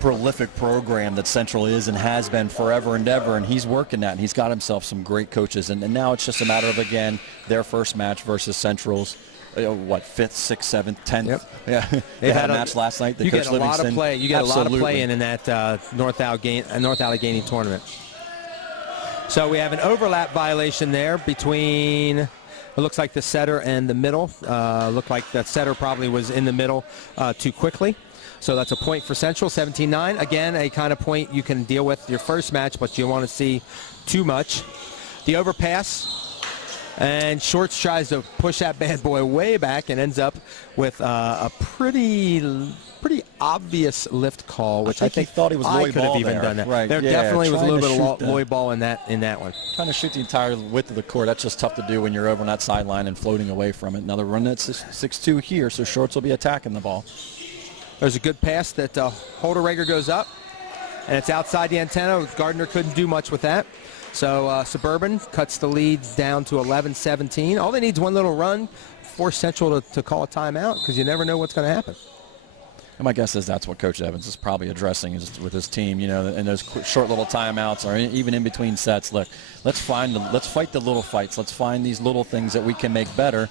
prolific program that Central is and has been forever and ever, and he's working that, and he's got himself some great coaches, and now it's just a matter of, again, their first match versus Central's. 5th, 6th, 7th, 10th. Yep. Yeah, they had a match last night. You get a lot of Livingston, play. You get absolutely. a lot of play in that North Allegheny tournament. So we have an overlap violation there between. It looks like the setter and the middle. Looked like the setter probably was in the middle too quickly. So that's a point for Central, 17-9. Again, a kind of point you can deal with your first match, but you don't want to see too much. The overpass. And Shorts tries to push that bad boy way back and ends up with a pretty obvious lift call, which I think he thought he was I Loy could have ball even there. done that. Right. There Yeah, definitely was a trying little to bit of Loy ball in that one. Trying to shoot the entire width of the court, that's just tough to do when you're over on that sideline and floating away from it. Now they're running at 6-2 here, so Shorts will be attacking the ball. There's a good pass that Holderreger goes up, and it's outside the antenna. Gardner couldn't do much with that. So Suburban cuts the lead down to 11-17. All they need is one little run, force Central to call a timeout, because you never know what's going to happen. And my guess is that's what Coach Evans is probably addressing with his team, and those short little timeouts or even in between sets. Look, let's fight the little fights. Let's find these little things that we can make better.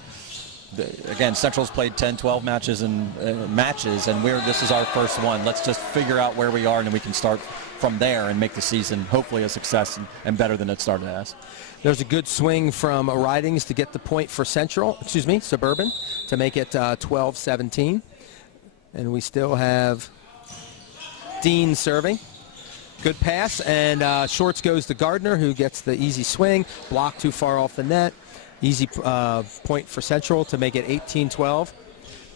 Again, Central's played 10, 12 matches and this is our first one. Let's just figure out where we are, and then we can start from there and make the season hopefully a success and better than it started as. There's a good swing from Ridings to get the point for Suburban, to make it 12-17. And we still have Dean serving. Good pass, and Shorts goes to Gardner, who gets the easy swing, blocked too far off the net. Easy point for Central to make it 18-12.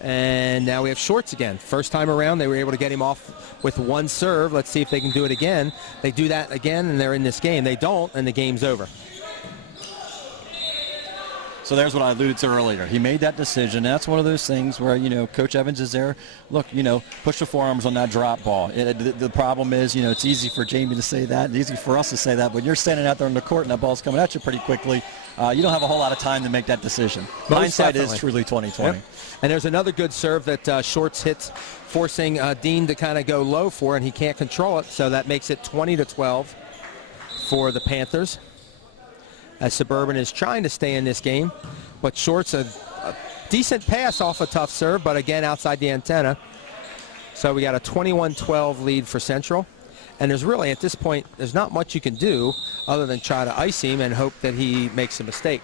And now we have Shorts again. First time around, they were able to get him off with one serve. Let's see if they can do it again. They do that again, and they're in this game. They don't, and the game's over. So there's what I alluded to earlier. He made that decision. That's one of those things where, Coach Evans is there. Look, push the forearms on that drop ball. The problem is, it's easy for Jamie to say that. It's easy for us to say that. But you're standing out there on the court and that ball's coming at you pretty quickly. You don't have a whole lot of time to make that decision. Hindsight is truly 2020. Yep. And there's another good serve that Shorts hits, forcing Dean to kind of go low for, and he can't control it. So that makes it 20-12 for the Panthers, as Suburban is trying to stay in this game. But Shorts a decent pass off a tough serve, but again outside the antenna. So we got a 21-12 lead for Central. And there's really, at this point, there's not much you can do other than try to ice him and hope that he makes a mistake.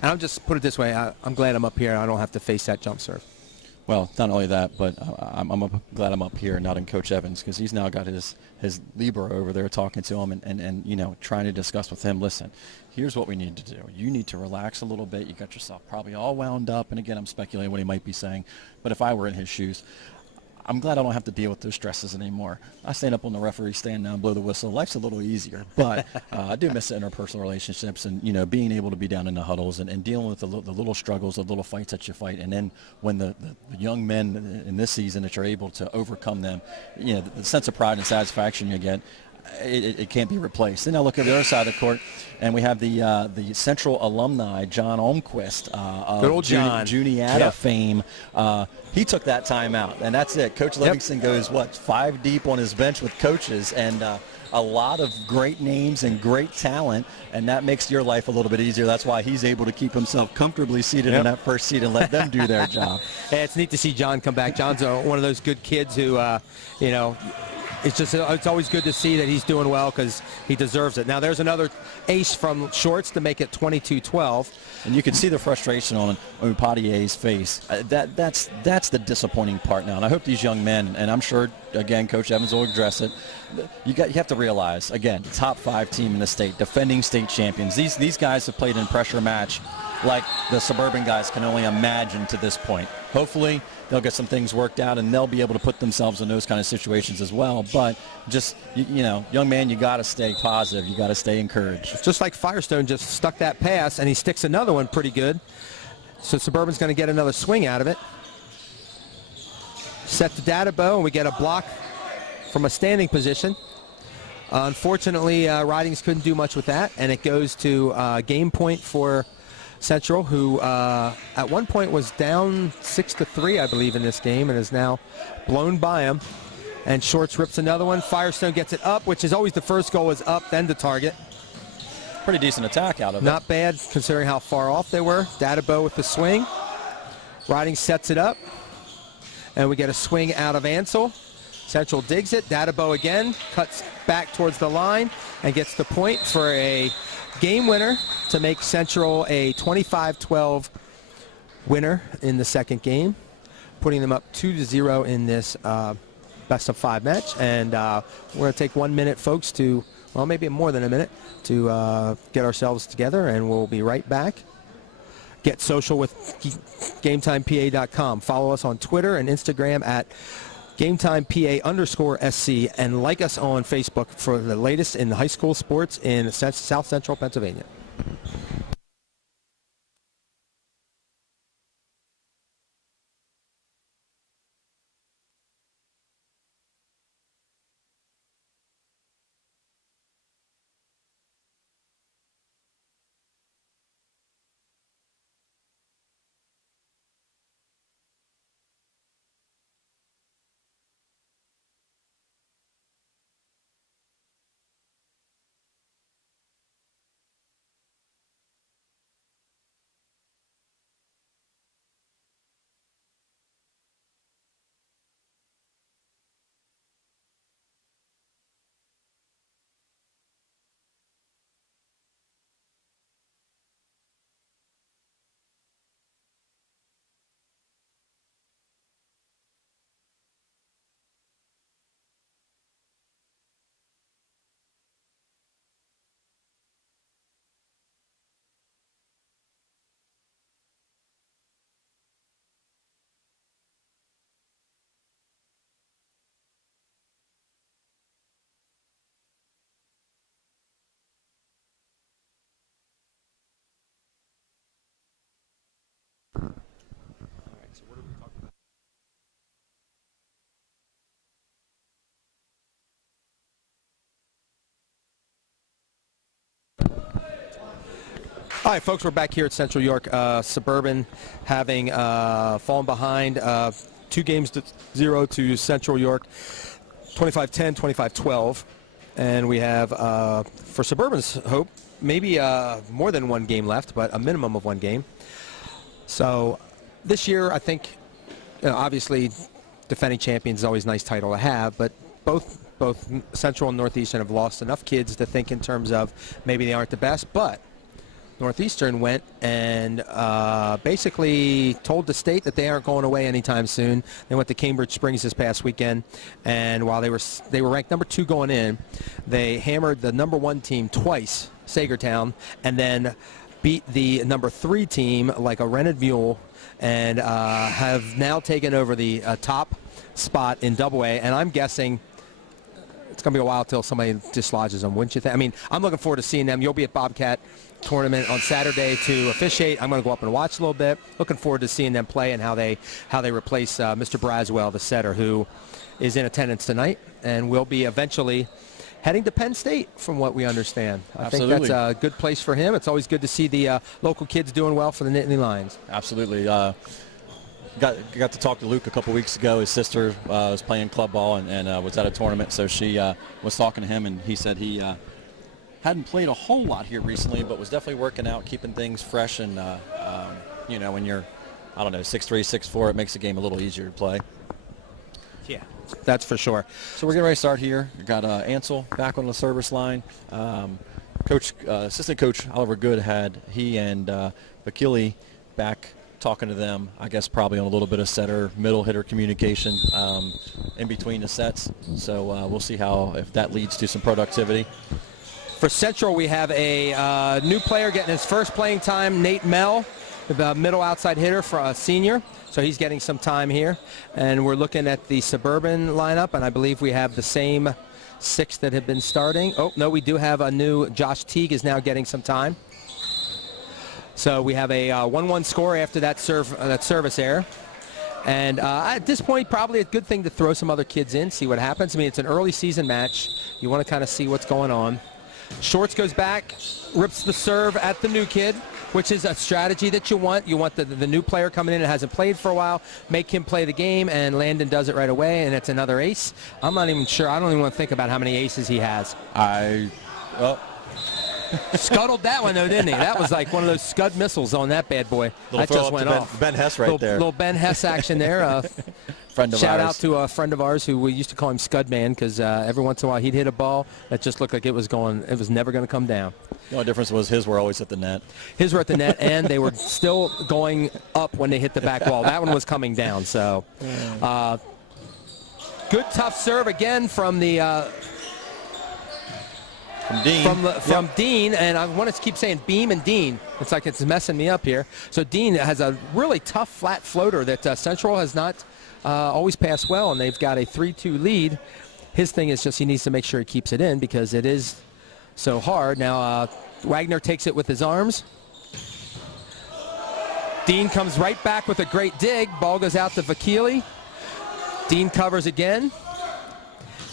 And I'll just put it this way, I'm glad I'm up here. I don't have to face that jump serve. Well, not only that, but I'm glad I'm up here, not in Coach Evans, because he's now got his libero over there talking to him and trying to discuss with him, listen, here's what we need to do. You need to relax a little bit. You got yourself probably all wound up. And again, I'm speculating what he might be saying. But if I were in his shoes, I'm glad I don't have to deal with those stresses anymore. I stand up on the referee stand now and blow the whistle. Life's a little easier, but I do miss the interpersonal relationships and, being able to be down in the huddles and dealing with the little struggles, the little fights that you fight. And then when the young men in this season that you're able to overcome them, the sense of pride and satisfaction you get, it can't be replaced. And now look at the other side of the court, and we have the Central alumni, John Olmquist, of good old John. Juniata fame. He took that time out, and that's it. Coach Livingston goes, 5 deep on his bench with coaches, and a lot of great names and great talent, and that makes your life a little bit easier. That's why he's able to keep himself comfortably seated in that first seat and let them do their job. Yeah, it's neat to see John come back. John's one of those good kids who, it's always good to see that he's doing well because he deserves it. Now there's another ace from Shorts to make it 22-12. And you can see the frustration on Patier's face. That's the disappointing part now. And I hope these young men, and I'm sure, again, Coach Evans will address it, you have to realize, again, the top 5 team in the state, defending state champions. These guys have played in pressure match like the Suburban guys can only imagine to this point. Hopefully they'll get some things worked out and they'll be able to put themselves in those kind of situations as well. But just, young man, you got to stay positive. You got to stay encouraged. Just like Firestone just stuck that pass, and he sticks another one pretty good. So Suburban's going to get another swing out of it. Set to Databow, and we get a block from a standing position. Unfortunately, Ridings couldn't do much with that, and it goes to game point for Central, who at one point was down 6-3, I believe, in this game, and is now blown by him. And Shorts rips another one. Firestone gets it up, which is always the first goal is up, then to target. Pretty decent attack out of it. Not bad considering how far off they were. Databow with the swing. Riding sets it up, and we get a swing out of Ansel. Central digs it. Databow again cuts back towards the line and gets the point for a game winner to make Central a 25-12 winner in the second game, putting them up 2-0 in this best-of-5 match. And we're going to take 1 minute, folks, to, well, maybe more than a minute, to get ourselves together, and we'll be right back. Get social with GameTimePA.com. Follow us on Twitter and Instagram at GameTimePA_SC, and like us on Facebook for the latest in high school sports in South Central Pennsylvania. All right, folks, we're back here at Central York. Suburban having fallen behind 2-0 to Central York, 25-10, 25-12. And we have, for Suburban's hope, maybe more than one game left, but a minimum of one game. So this year, I think, obviously, defending champions is always a nice title to have, but both Central and Northeastern have lost enough kids to think in terms of maybe they aren't the best, but Northeastern went and basically told the state that they aren't going away anytime soon. They went to Cambridge Springs this past weekend, and while they were ranked number 2 going in, they hammered the number 1 team twice, Sagertown, and then beat the number 3 team like a rented mule, and have now taken over the top spot in Double A. And I'm guessing it's going to be a while till somebody dislodges them, wouldn't you think? I mean, I'm looking forward to seeing them. You'll be at Bobcat tournament on Saturday to officiate. I'm going to go up and watch a little bit. Looking forward to seeing them play and how they replace Mr. Braswell, the setter, who is in attendance tonight and will be eventually heading to Penn State, from what we understand. I think that's a good place for him. It's always good to see the local kids doing well for the Nittany Lions. Absolutely. Got to talk to Luke a couple weeks ago. His sister was playing club ball and was at a tournament, so she was talking to him, and he said he hadn't played a whole lot here recently, but was definitely working out, keeping things fresh, and you know, when you're, I don't know, 6'3", 6'4", it makes the game a little easier to play. Yeah, that's for sure. So we're getting ready to start here. We got Ansel back on the service line. Assistant coach Oliver Good had he and Bakili back talking to them, I guess probably on a little bit of setter, middle hitter communication in between the sets. So we'll see if that leads to some productivity. For Central, we have a new player getting his first playing time, Nate Mell, the middle outside hitter for a senior. So he's getting some time here. And we're looking at the Suburban lineup, and I believe we have the same 6 that have been starting. Oh, no, we do have a new Josh Teague is now getting some time. So we have a 1-1 score after that service error. And at this point, probably a good thing to throw some other kids in, see what happens. I mean, it's an early season match. You want to kind of see what's going on. Shorts goes back, rips the serve at the new kid, which is a strategy that you want. You want the new player coming in that hasn't played for a while, make him play the game, and Landon does it right away, and it's another ace. I'm not even sure. I don't even want to think about how many aces he has. Scuttled that one, though, didn't he? That was like one of those Scud missiles on that bad boy. That just went off. Ben Hess there. Little Ben Hess action there. Shout out to a friend of ours who we used to call him Scud Man, because every once in a while he'd hit a ball that just looked like it was never going to come down. The only difference was his were always at the net. His were at the net, and they were still going up when they hit the back wall. That one was coming down. So good tough serve again from the from Dean, and I want to keep saying Beam and Dean. It's like it's messing me up here. So Dean has a really tough flat floater that Central has not always passed well, and they've got a 3-2 lead. His thing is just he needs to make sure he keeps it in because it is so hard. Now Wagner takes it with his arms. Dean comes right back with a great dig. Ball goes out to Vakili. Dean covers again.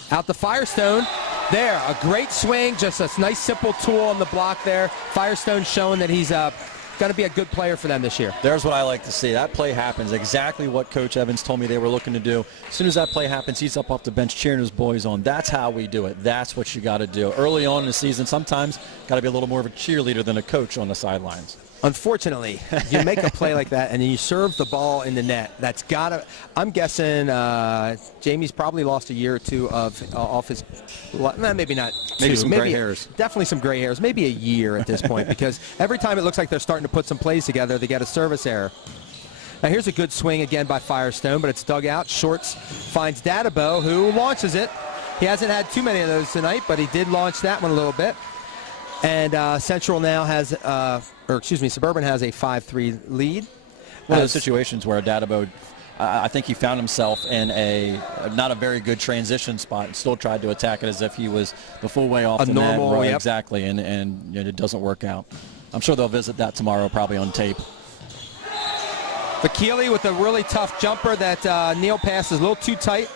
Out to Firestone. There, a great swing, just a nice simple tool on the block there. Firestone showing that he's going to be a good player for them this year. There's what I like to see. That play happens, exactly what Coach Evans told me they were looking to do. As soon as that play happens, he's up off the bench cheering his boys on. That's how we do it. That's what you got to do. Early on in the season, sometimes got to be a little more of a cheerleader than a coach on the sidelines. Unfortunately, you make a play like that and then you serve the ball in the net. That's got to, I'm guessing Jamie's probably lost a year or two off his, maybe not maybe two, some gray hairs. Definitely some gray hairs, maybe a year at this point, because every time it looks like they're starting to put some plays together, they get a service error. Now here's a good swing again by Firestone, but it's dug out. Shorts finds Dadabo, who launches it. He hasn't had too many of those tonight, but he did launch that one a little bit. And Central now has, Suburban has a 5-3 lead. One of those situations where Dadabo, I think he found himself in not a very good transition spot and still tried to attack it as if he was the full way off the net. Right, yep. Exactly, and it doesn't work out. I'm sure they'll visit that tomorrow, probably on tape. Vakili with a really tough jumper that Neal passes a little too tight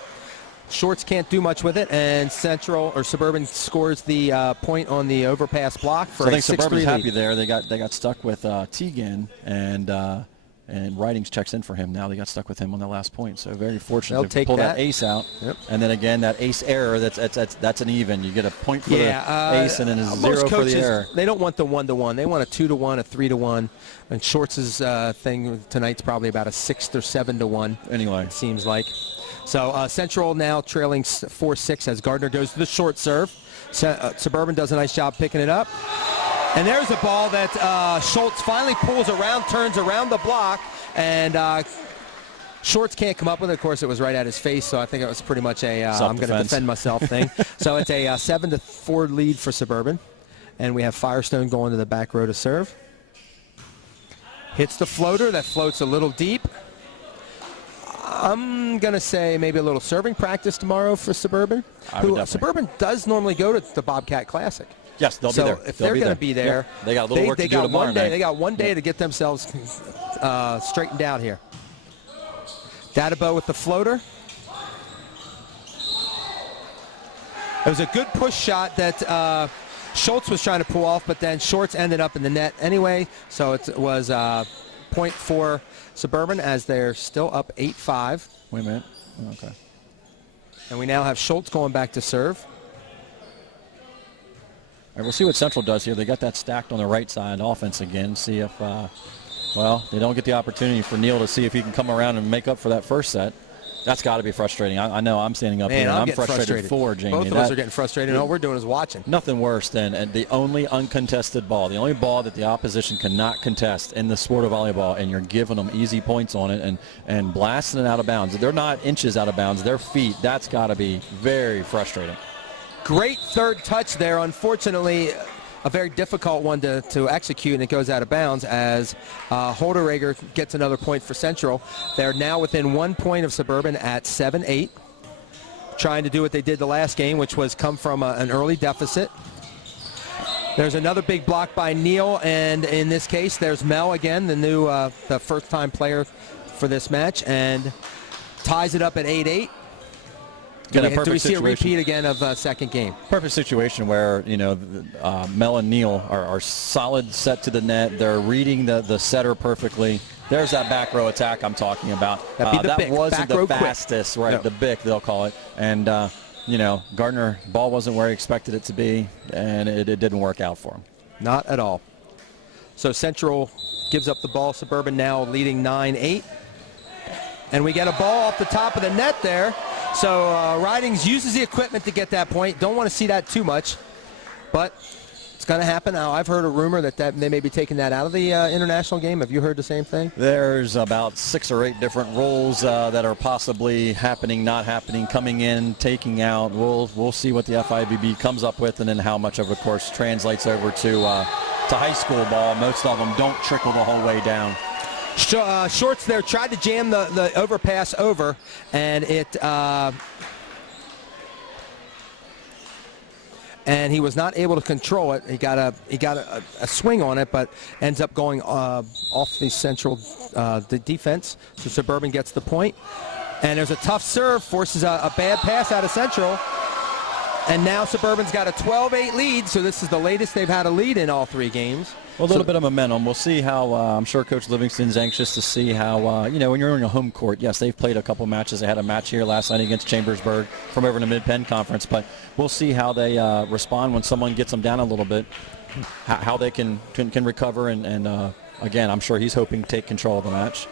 Shorts can't do much with it, and Suburban scores the point on the overpass block for so I a think 6-3 Suburban's lead. happy there. They got stuck with Teagan, and Ridings checks in for him. Now they got stuck with him on the last point. So very fortunate They'll to take pull that. that ace out. Yep. And then again, that ace error, that's an even. You get a point for the ace and then a most 0 for coaches, the error. They don't want the 1-to-1. They want a 2-to-1, a 3-to-1. And Shorts' thing tonight's probably about a 6 or 7-to-1. Anyway. It seems like. So Central now trailing 4-6 as Gardner goes to the short serve. Suburban does a nice job picking it up. And there's a ball that Schultz finally pulls around, turns around the block, and Shorts can't come up with it. Of course, it was right at his face, so I think it was pretty much a I'm going to defend myself thing. So it's a 7-4 lead for Suburban. And we have Firestone going to the back row to serve. Hits the floater. That floats a little deep. I'm going to say maybe a little serving practice tomorrow for Suburban. Suburban does normally go to the Bobcat Classic. Yes, they'll be there. So if they're going to be there, yeah. They got a little work to do tomorrow night. They got one day to get themselves straightened out here. Databo with the floater. It was a good push shot that Schultz was trying to pull off, but then Shorts ended up in the net anyway. So it was point for Suburban as they're still up 8-5. Wait a minute. Okay. And we now have Schultz going back to serve. All right, we'll see what Central does here. They got that stacked on the right side offense again. See if, they don't get the opportunity for Neal to see if he can come around and make up for that first set. That's got to be frustrating. I know I'm standing up here, and I'm frustrated for Jamie. Both of us are getting frustrated, and all we're doing is watching. Nothing worse than the only uncontested ball, the only ball that the opposition cannot contest in the sport of volleyball, and you're giving them easy points on it and blasting it out of bounds. They're not inches out of bounds. They're feet. That's got to be very frustrating. Great third touch there. Unfortunately, a very difficult one to execute, and it goes out of bounds as Holderreger gets another point for Central. They're now within 1 point of Suburban at 7-8, trying to do what they did the last game, which was come from an early deficit. There's another big block by Neal, and in this case, there's Mel again, the new the first-time player for this match, and ties it up at 8-8. Do we see a repeat again of second game? Perfect situation where, Mel and Neal are solid set to the net. They're reading the setter perfectly. There's that back row attack I'm talking about. That wasn't the fastest, right? No. The BIC, they'll call it. And, Gardner, ball wasn't where he expected it to be, and it didn't work out for him. Not at all. So Central gives up the ball. Suburban now leading 9-8. And we get a ball off the top of the net there. So Ridings uses the equipment to get that point. Don't want to see that too much, but it's going to happen. Now, I've heard a rumor that they may be taking that out of the international game. Have you heard the same thing? There's about 6 or 8 different rules that are possibly happening, not happening, coming in, taking out. We'll see what the FIVB comes up with, and then how much of it, of course, translates over to high school ball. Most of them don't trickle the whole way down. Shorts there tried to jam the overpass over, and he was not able to control it. He got a swing on it, but ends up going off the Central the defense. So Suburban gets the point, and there's a tough serve, forces a bad pass out of Central. And now Suburban's got a 12-8 lead, so this is the latest they've had a lead in all 3 games. Well, a little bit of momentum. We'll see how, I'm sure Coach Livingston's anxious to see how, when you're in a home court, yes, they've played a couple matches. They had a match here last night against Chambersburg from over in the Mid-Penn Conference, but we'll see how they respond when someone gets them down a little bit, how they can recover, and again, I'm sure he's hoping to take control of the match.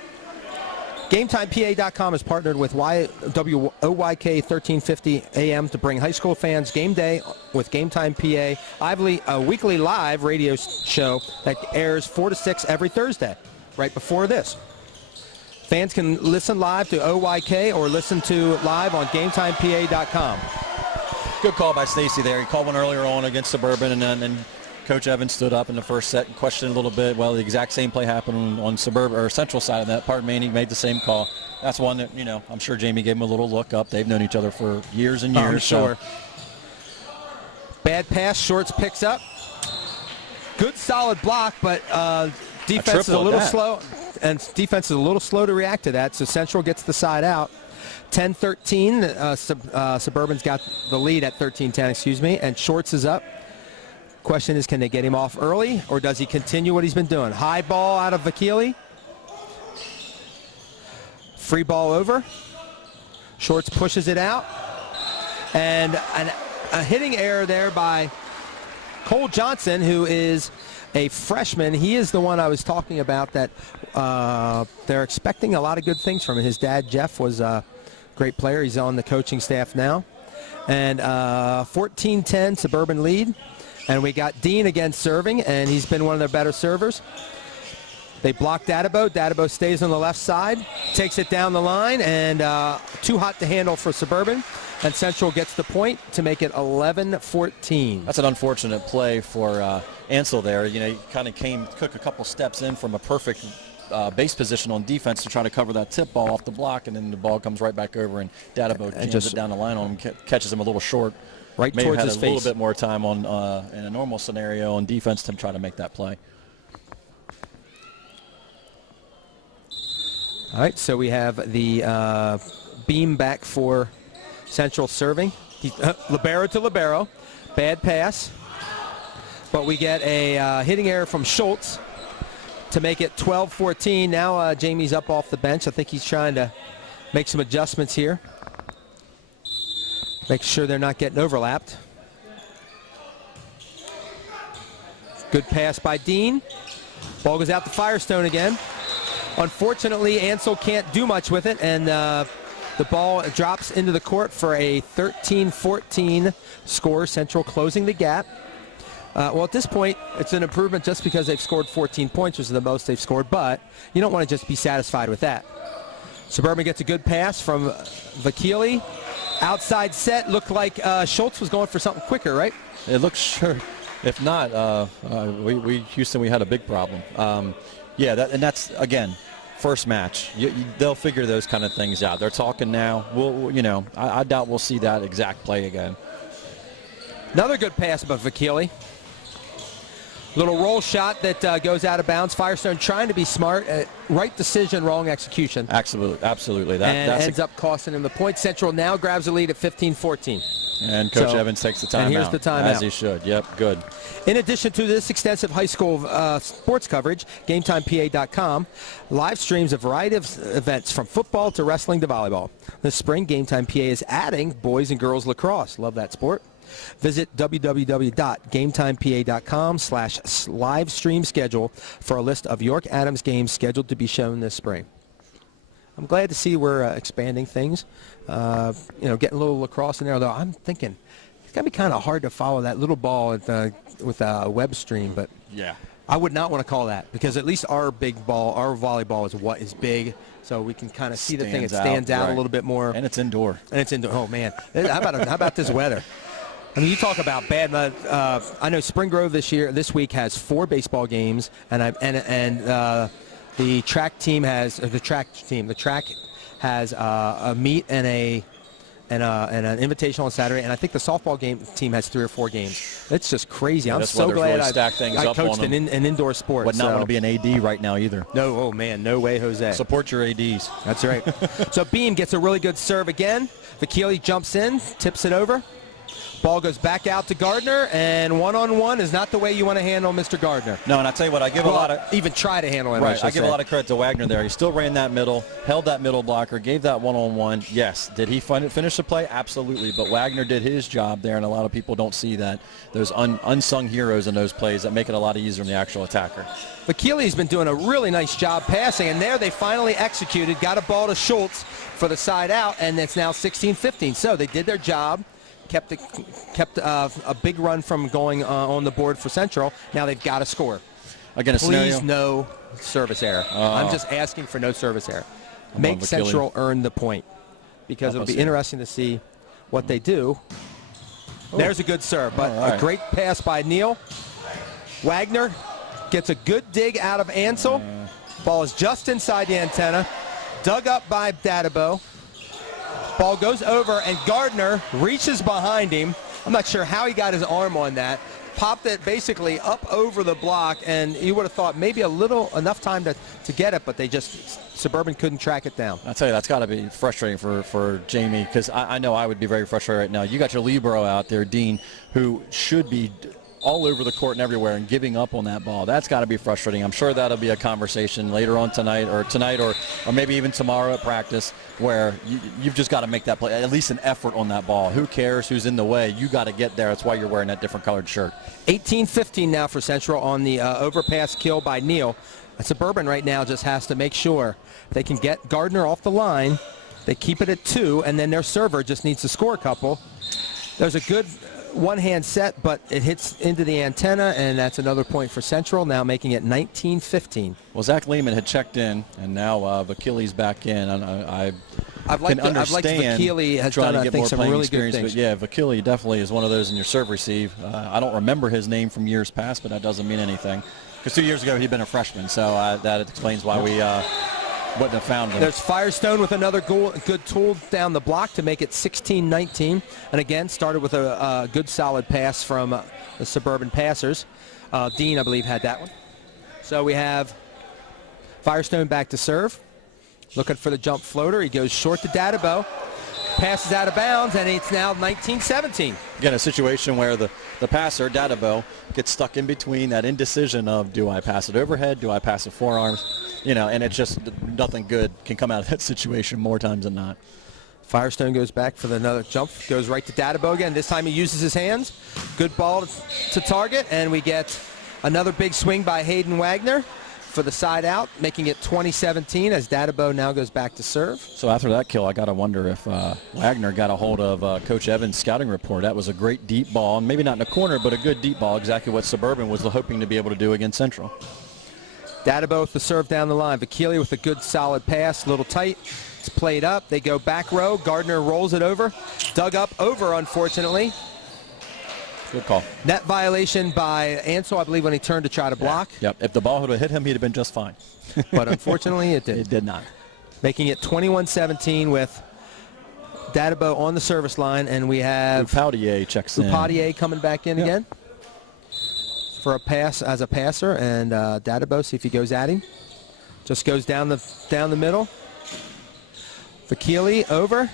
GameTimePA.com has partnered with WOYK 1350 AM to bring high school fans game day with Game Time PA, a weekly live radio show that airs 4 to 6 every Thursday, right before this. Fans can listen live to OYK or listen to live on GameTimePA.com. Good call by Stacy there. He called one earlier on against Suburban, and Coach Evans stood up in the first set and questioned a little bit. Well, the exact same play happened on Suburban or Central side of that. Pardon me, and he made the same call. That's one that, I'm sure Jamie gave him a little look up. They've known each other for years and years. I'm sure. Bad pass, Shorts picks up. Good solid block, but defense is a little slow, and defense is a little slow to react to that. So Central gets the side out. 10-13. Suburban's got the lead at 13-10, excuse me, and Shorts is up. Question is, can they get him off early, or does he continue what he's been doing? High ball out of Vakili. Free ball over. Shorts pushes it out. And a hitting error there by Cole Johnson, who is a freshman. He is the one I was talking about that they're expecting a lot of good things from him. His dad, Jeff, was a great player. He's on the coaching staff now. And 14-10, Suburban lead. And we got Dean again serving, and he's been one of their better servers. They block Dadabo. Dadabo stays on the left side, takes it down the line, and too hot to handle for Suburban. And Central gets the point to make it 11-14. That's an unfortunate play for Ansel there. You know, he kind of took a couple steps in from a perfect base position on defense to try to cover that tip ball off the block, and then the ball comes right back over, and Dadabo jams it down the line on him, catches him a little short. Right May towards have his had face. a little bit more time on in a normal scenario on defense to try to make that play. All right, so we have the beam back for Central serving. Libero to libero. Bad pass. But we get a hitting error from Schultz to make it 12-14. Now Jamie's up off the bench. I think he's trying to make some adjustments here. Make sure they're not getting overlapped. Good pass by Dean. Ball goes out to Firestone again. Unfortunately, Ansel can't do much with it, and the ball drops into the court for a 13-14 score. Central closing the gap. Well, at this point, it's an improvement just because they've scored 14 points, which is the most they've scored, but you don't want to just be satisfied with that. Suburban gets a good pass from Vakili. Outside set, looked like Schultz was going for something quicker, right? It looks sure. If not, Houston, we had a big problem. Yeah, that's again, first match. They'll figure those kind of things out. They're talking now. I doubt we'll see that exact play again. Another good pass by Vakili. Little roll shot that goes out of bounds. Firestone trying to be smart. Right decision, wrong execution. Absolutely. And ends up costing him the point. Central now grabs the lead at 15-14. And Coach Evans takes the timeout. And here's the timeout. As he should. Yep, good. In addition to this extensive high school sports coverage, GameTimePA.com live streams a variety of events from football to wrestling to volleyball. This spring, GameTime PA is adding boys and girls lacrosse. Love that sport. Visit www.GameTimePA.com/live stream schedule for a list of York Adams games scheduled to be shown this spring. I'm glad to see we're expanding things. Getting a little lacrosse in there, though I'm thinking it's going to be kind of hard to follow that little ball with a web stream, but yeah, I would not want to call that because at least our big ball, our volleyball is what is big, so we can kind of see the thing. It stands out a little bit more. And it's indoor. Oh, man. How about this weather? I mean, you talk about bad. I know Spring Grove this week has 4 baseball games, and the track has a meet and an invitational on Saturday, and I think the softball team has 3 or 4 games. It's just crazy. I'm so glad I coached an indoor sport. Would not want to be an AD right now either. No, oh man, no way, Jose. Support your ADs. That's right. So Beam gets a really good serve again. Vakili jumps in, tips it over. Ball goes back out to Gardner, and one-on-one is not the way you want to handle Mr. Gardner. No, and I tell you what, I give a lot of... Even try to handle him, right, I give a lot of credit to Wagner there. He still ran that middle, held that middle blocker, gave that one-on-one. Yes. Did he finish the play? Absolutely. But Wagner did his job there, and a lot of people don't see that. Those unsung heroes in those plays that make it a lot easier on the actual attacker. Vakili's been doing a really nice job passing, and there they finally executed, got a ball to Schultz for the side out, and it's now 16-15. So they did their job. Kept a big run from going on the board for Central. Now they've got to score. Again, Please, no service error. I'm just asking for no service error. Make Central earn the point because it'll be interesting to see what they do. There's a good serve, but a great pass by Neal. Wagner gets a good dig out of Ansel. Ball is just inside the antenna. Dug up by Dadabo. Ball goes over, and Gardner reaches behind him. I'm not sure how he got his arm on that. popped it basically up over the block, and you would have thought maybe enough time to get it, but Suburban couldn't track it down. I'll tell you, that's got to be frustrating for Jamie, because I know I would be very frustrated right now. You got your libero out there, Dean, who should be all over the court and everywhere and giving up on that ball. That's got to be frustrating. I'm sure that'll be a conversation later on tonight or maybe even tomorrow at practice, where you've just got to make that play, at least an effort on that ball. Who cares who's in the way? You got to get there. That's why you're wearing that different colored shirt. 18-15 now for Central on the overpass kill by Neal. Suburban right now just has to make sure they can get Gardner off the line. They keep it at 2, and then their server just needs to score a couple. There's a good one-hand set, but it hits into the antenna, and that's another point for Central, now making it 19-15. Well, Zach Lehman had checked in, and now Vakili's back in. I've liked Vakili has done, I think, some really good things. But yeah, Vakili definitely is one of those in your serve receive. I don't remember his name from years past, but that doesn't mean anything. Because 2 years ago he'd been a freshman, so that explains why we wouldn't have found him. There's Firestone with another good tool down the block to make it 16-19. And again, started with a good solid pass from the Suburban passers. Dean, I believe, had that one. So we have Firestone back to serve. Looking for the jump floater. He goes short to Dadabo. Passes out of bounds, and it's now 19-17. Again, a situation where the passer, Dadabo, gets stuck in between that indecision of, do I pass it overhead, do I pass it forearms? And it's just nothing good can come out of that situation more times than not. Firestone goes back for another jump, goes right to Dadabo again. This time he uses his hands. Good ball to target, and we get another big swing by Hayden Wagner for the side out, making it 20-17 as Dadabo now goes back to serve. So after that kill, I got to wonder if Wagner got a hold of Coach Evans' scouting report. That was a great deep ball, and maybe not in the corner, but a good deep ball, exactly what Suburban was hoping to be able to do against Central. Dadabo with the serve down the line. Vakili with a good solid pass, a little tight. It's played up. They go back row. Gardner rolls it over. Dug up over, unfortunately. Good call. Net violation by Ansel, I believe, when he turned to try to block. Yep. If the ball would have hit him, he'd have been just fine. But unfortunately, it did. It did not. Making it 21-17 with Dadabo on the service line, and we have Upautier checks in. Upautier coming back in again for a pass as a passer, and Dadabo, see if he goes at him. Just goes down the middle. Vakili over.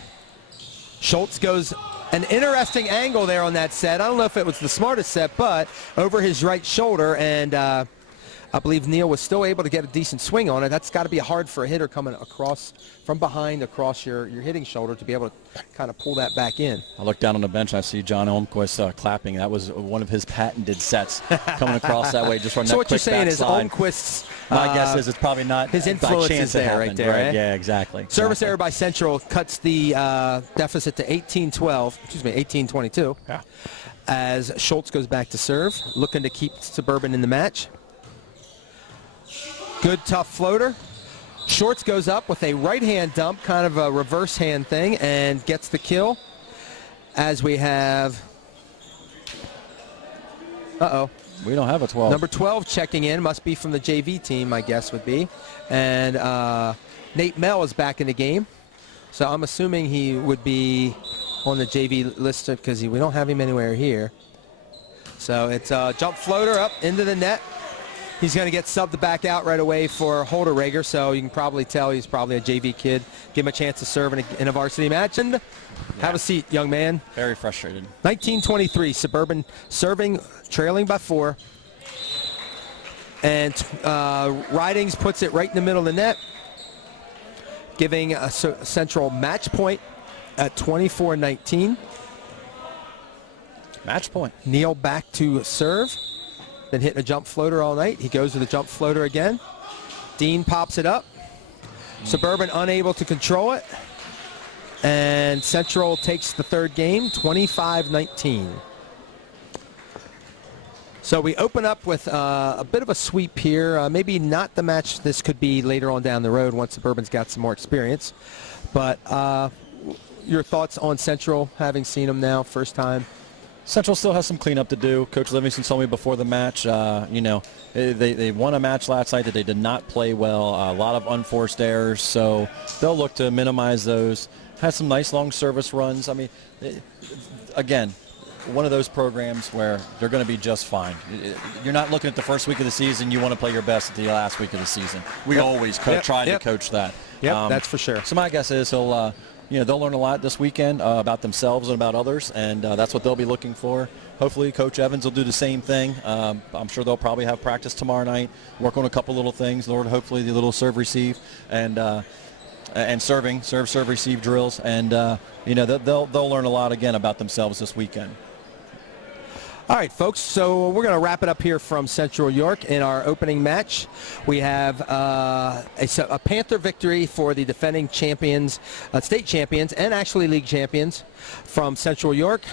Schultz goes an interesting angle there on that set. I don't know if it was the smartest set, but over his right shoulder, and I believe Neal was still able to get a decent swing on it. That's got to be hard for a hitter coming across from behind across your hitting shoulder to be able to kind of pull that back in. I look down on the bench. I see John Olmquist clapping. That was one of his patented sets coming across that way, just from that so what quick you're saying backside. is Olmquist's my guess is it's probably not his influence by chance is there, right there. Right? Eh? Yeah, exactly. Service error by Central cuts the deficit to 18-22. Yeah. As Schultz goes back to serve, looking to keep Suburban in the match. Good tough floater. Shorts goes up with a right-hand dump, kind of a reverse hand thing, and gets the kill. As we have, We don't have a 12. number 12 checking in, must be from the JV team, my guess would be. And Nate Mell is back in the game. So I'm assuming he would be on the JV list because we don't have him anywhere here. So it's a jump floater up into the net. He's going to get subbed back out right away for Holderreger, so you can probably tell he's probably a JV kid. Give him a chance to serve in a varsity match. And have a seat, young man. Very frustrated. 19-23, Suburban serving, trailing by 4. And Ridings puts it right in the middle of the net, giving a Central match point at 24-19. Match point. Neal back to serve. Been hitting a jump floater all night. He goes to the jump floater again. Dean pops it up. Suburban unable to control it. And Central takes the third game, 25-19. So we open up with a bit of a sweep here. Maybe not the match this could be later on down the road once Suburban's got some more experience. But your thoughts on Central, having seen them now, first time? Central still has some cleanup to do. Coach Livingston told me before the match, they won a match last night that they did not play well. A lot of unforced errors, so they'll look to minimize those. Had some nice long service runs. I mean, again, one of those programs where they're going to be just fine. You're not looking at the first week of the season. You want to play your best at the last week of the season. We always try to coach that. Yep, that's for sure. So my guess is they'll learn a lot this weekend about themselves and about others, and that's what they'll be looking for. Hopefully, Coach Evans will do the same thing. I'm sure they'll probably have practice tomorrow night, work on a couple little things. Lord, hopefully the little serve-receive and serve-receive drills, and they'll learn a lot again about themselves this weekend. All right, folks, so we're going to wrap it up here from Central York in our opening match. We have a Panther victory for the defending champions, state champions, and actually league champions from Central York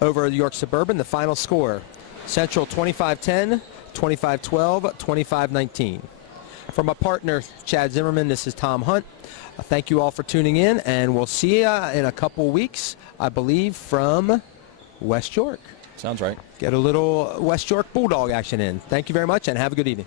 over the York Suburban. The final score, Central 25-10, 25-12, 25-19. From my partner, Chad Zimmerman, this is Tom Hunt. Thank you all for tuning in, and we'll see you in a couple weeks, I believe, from West York. Sounds right. Get a little West York Bulldog action in. Thank you very much, and have a good evening.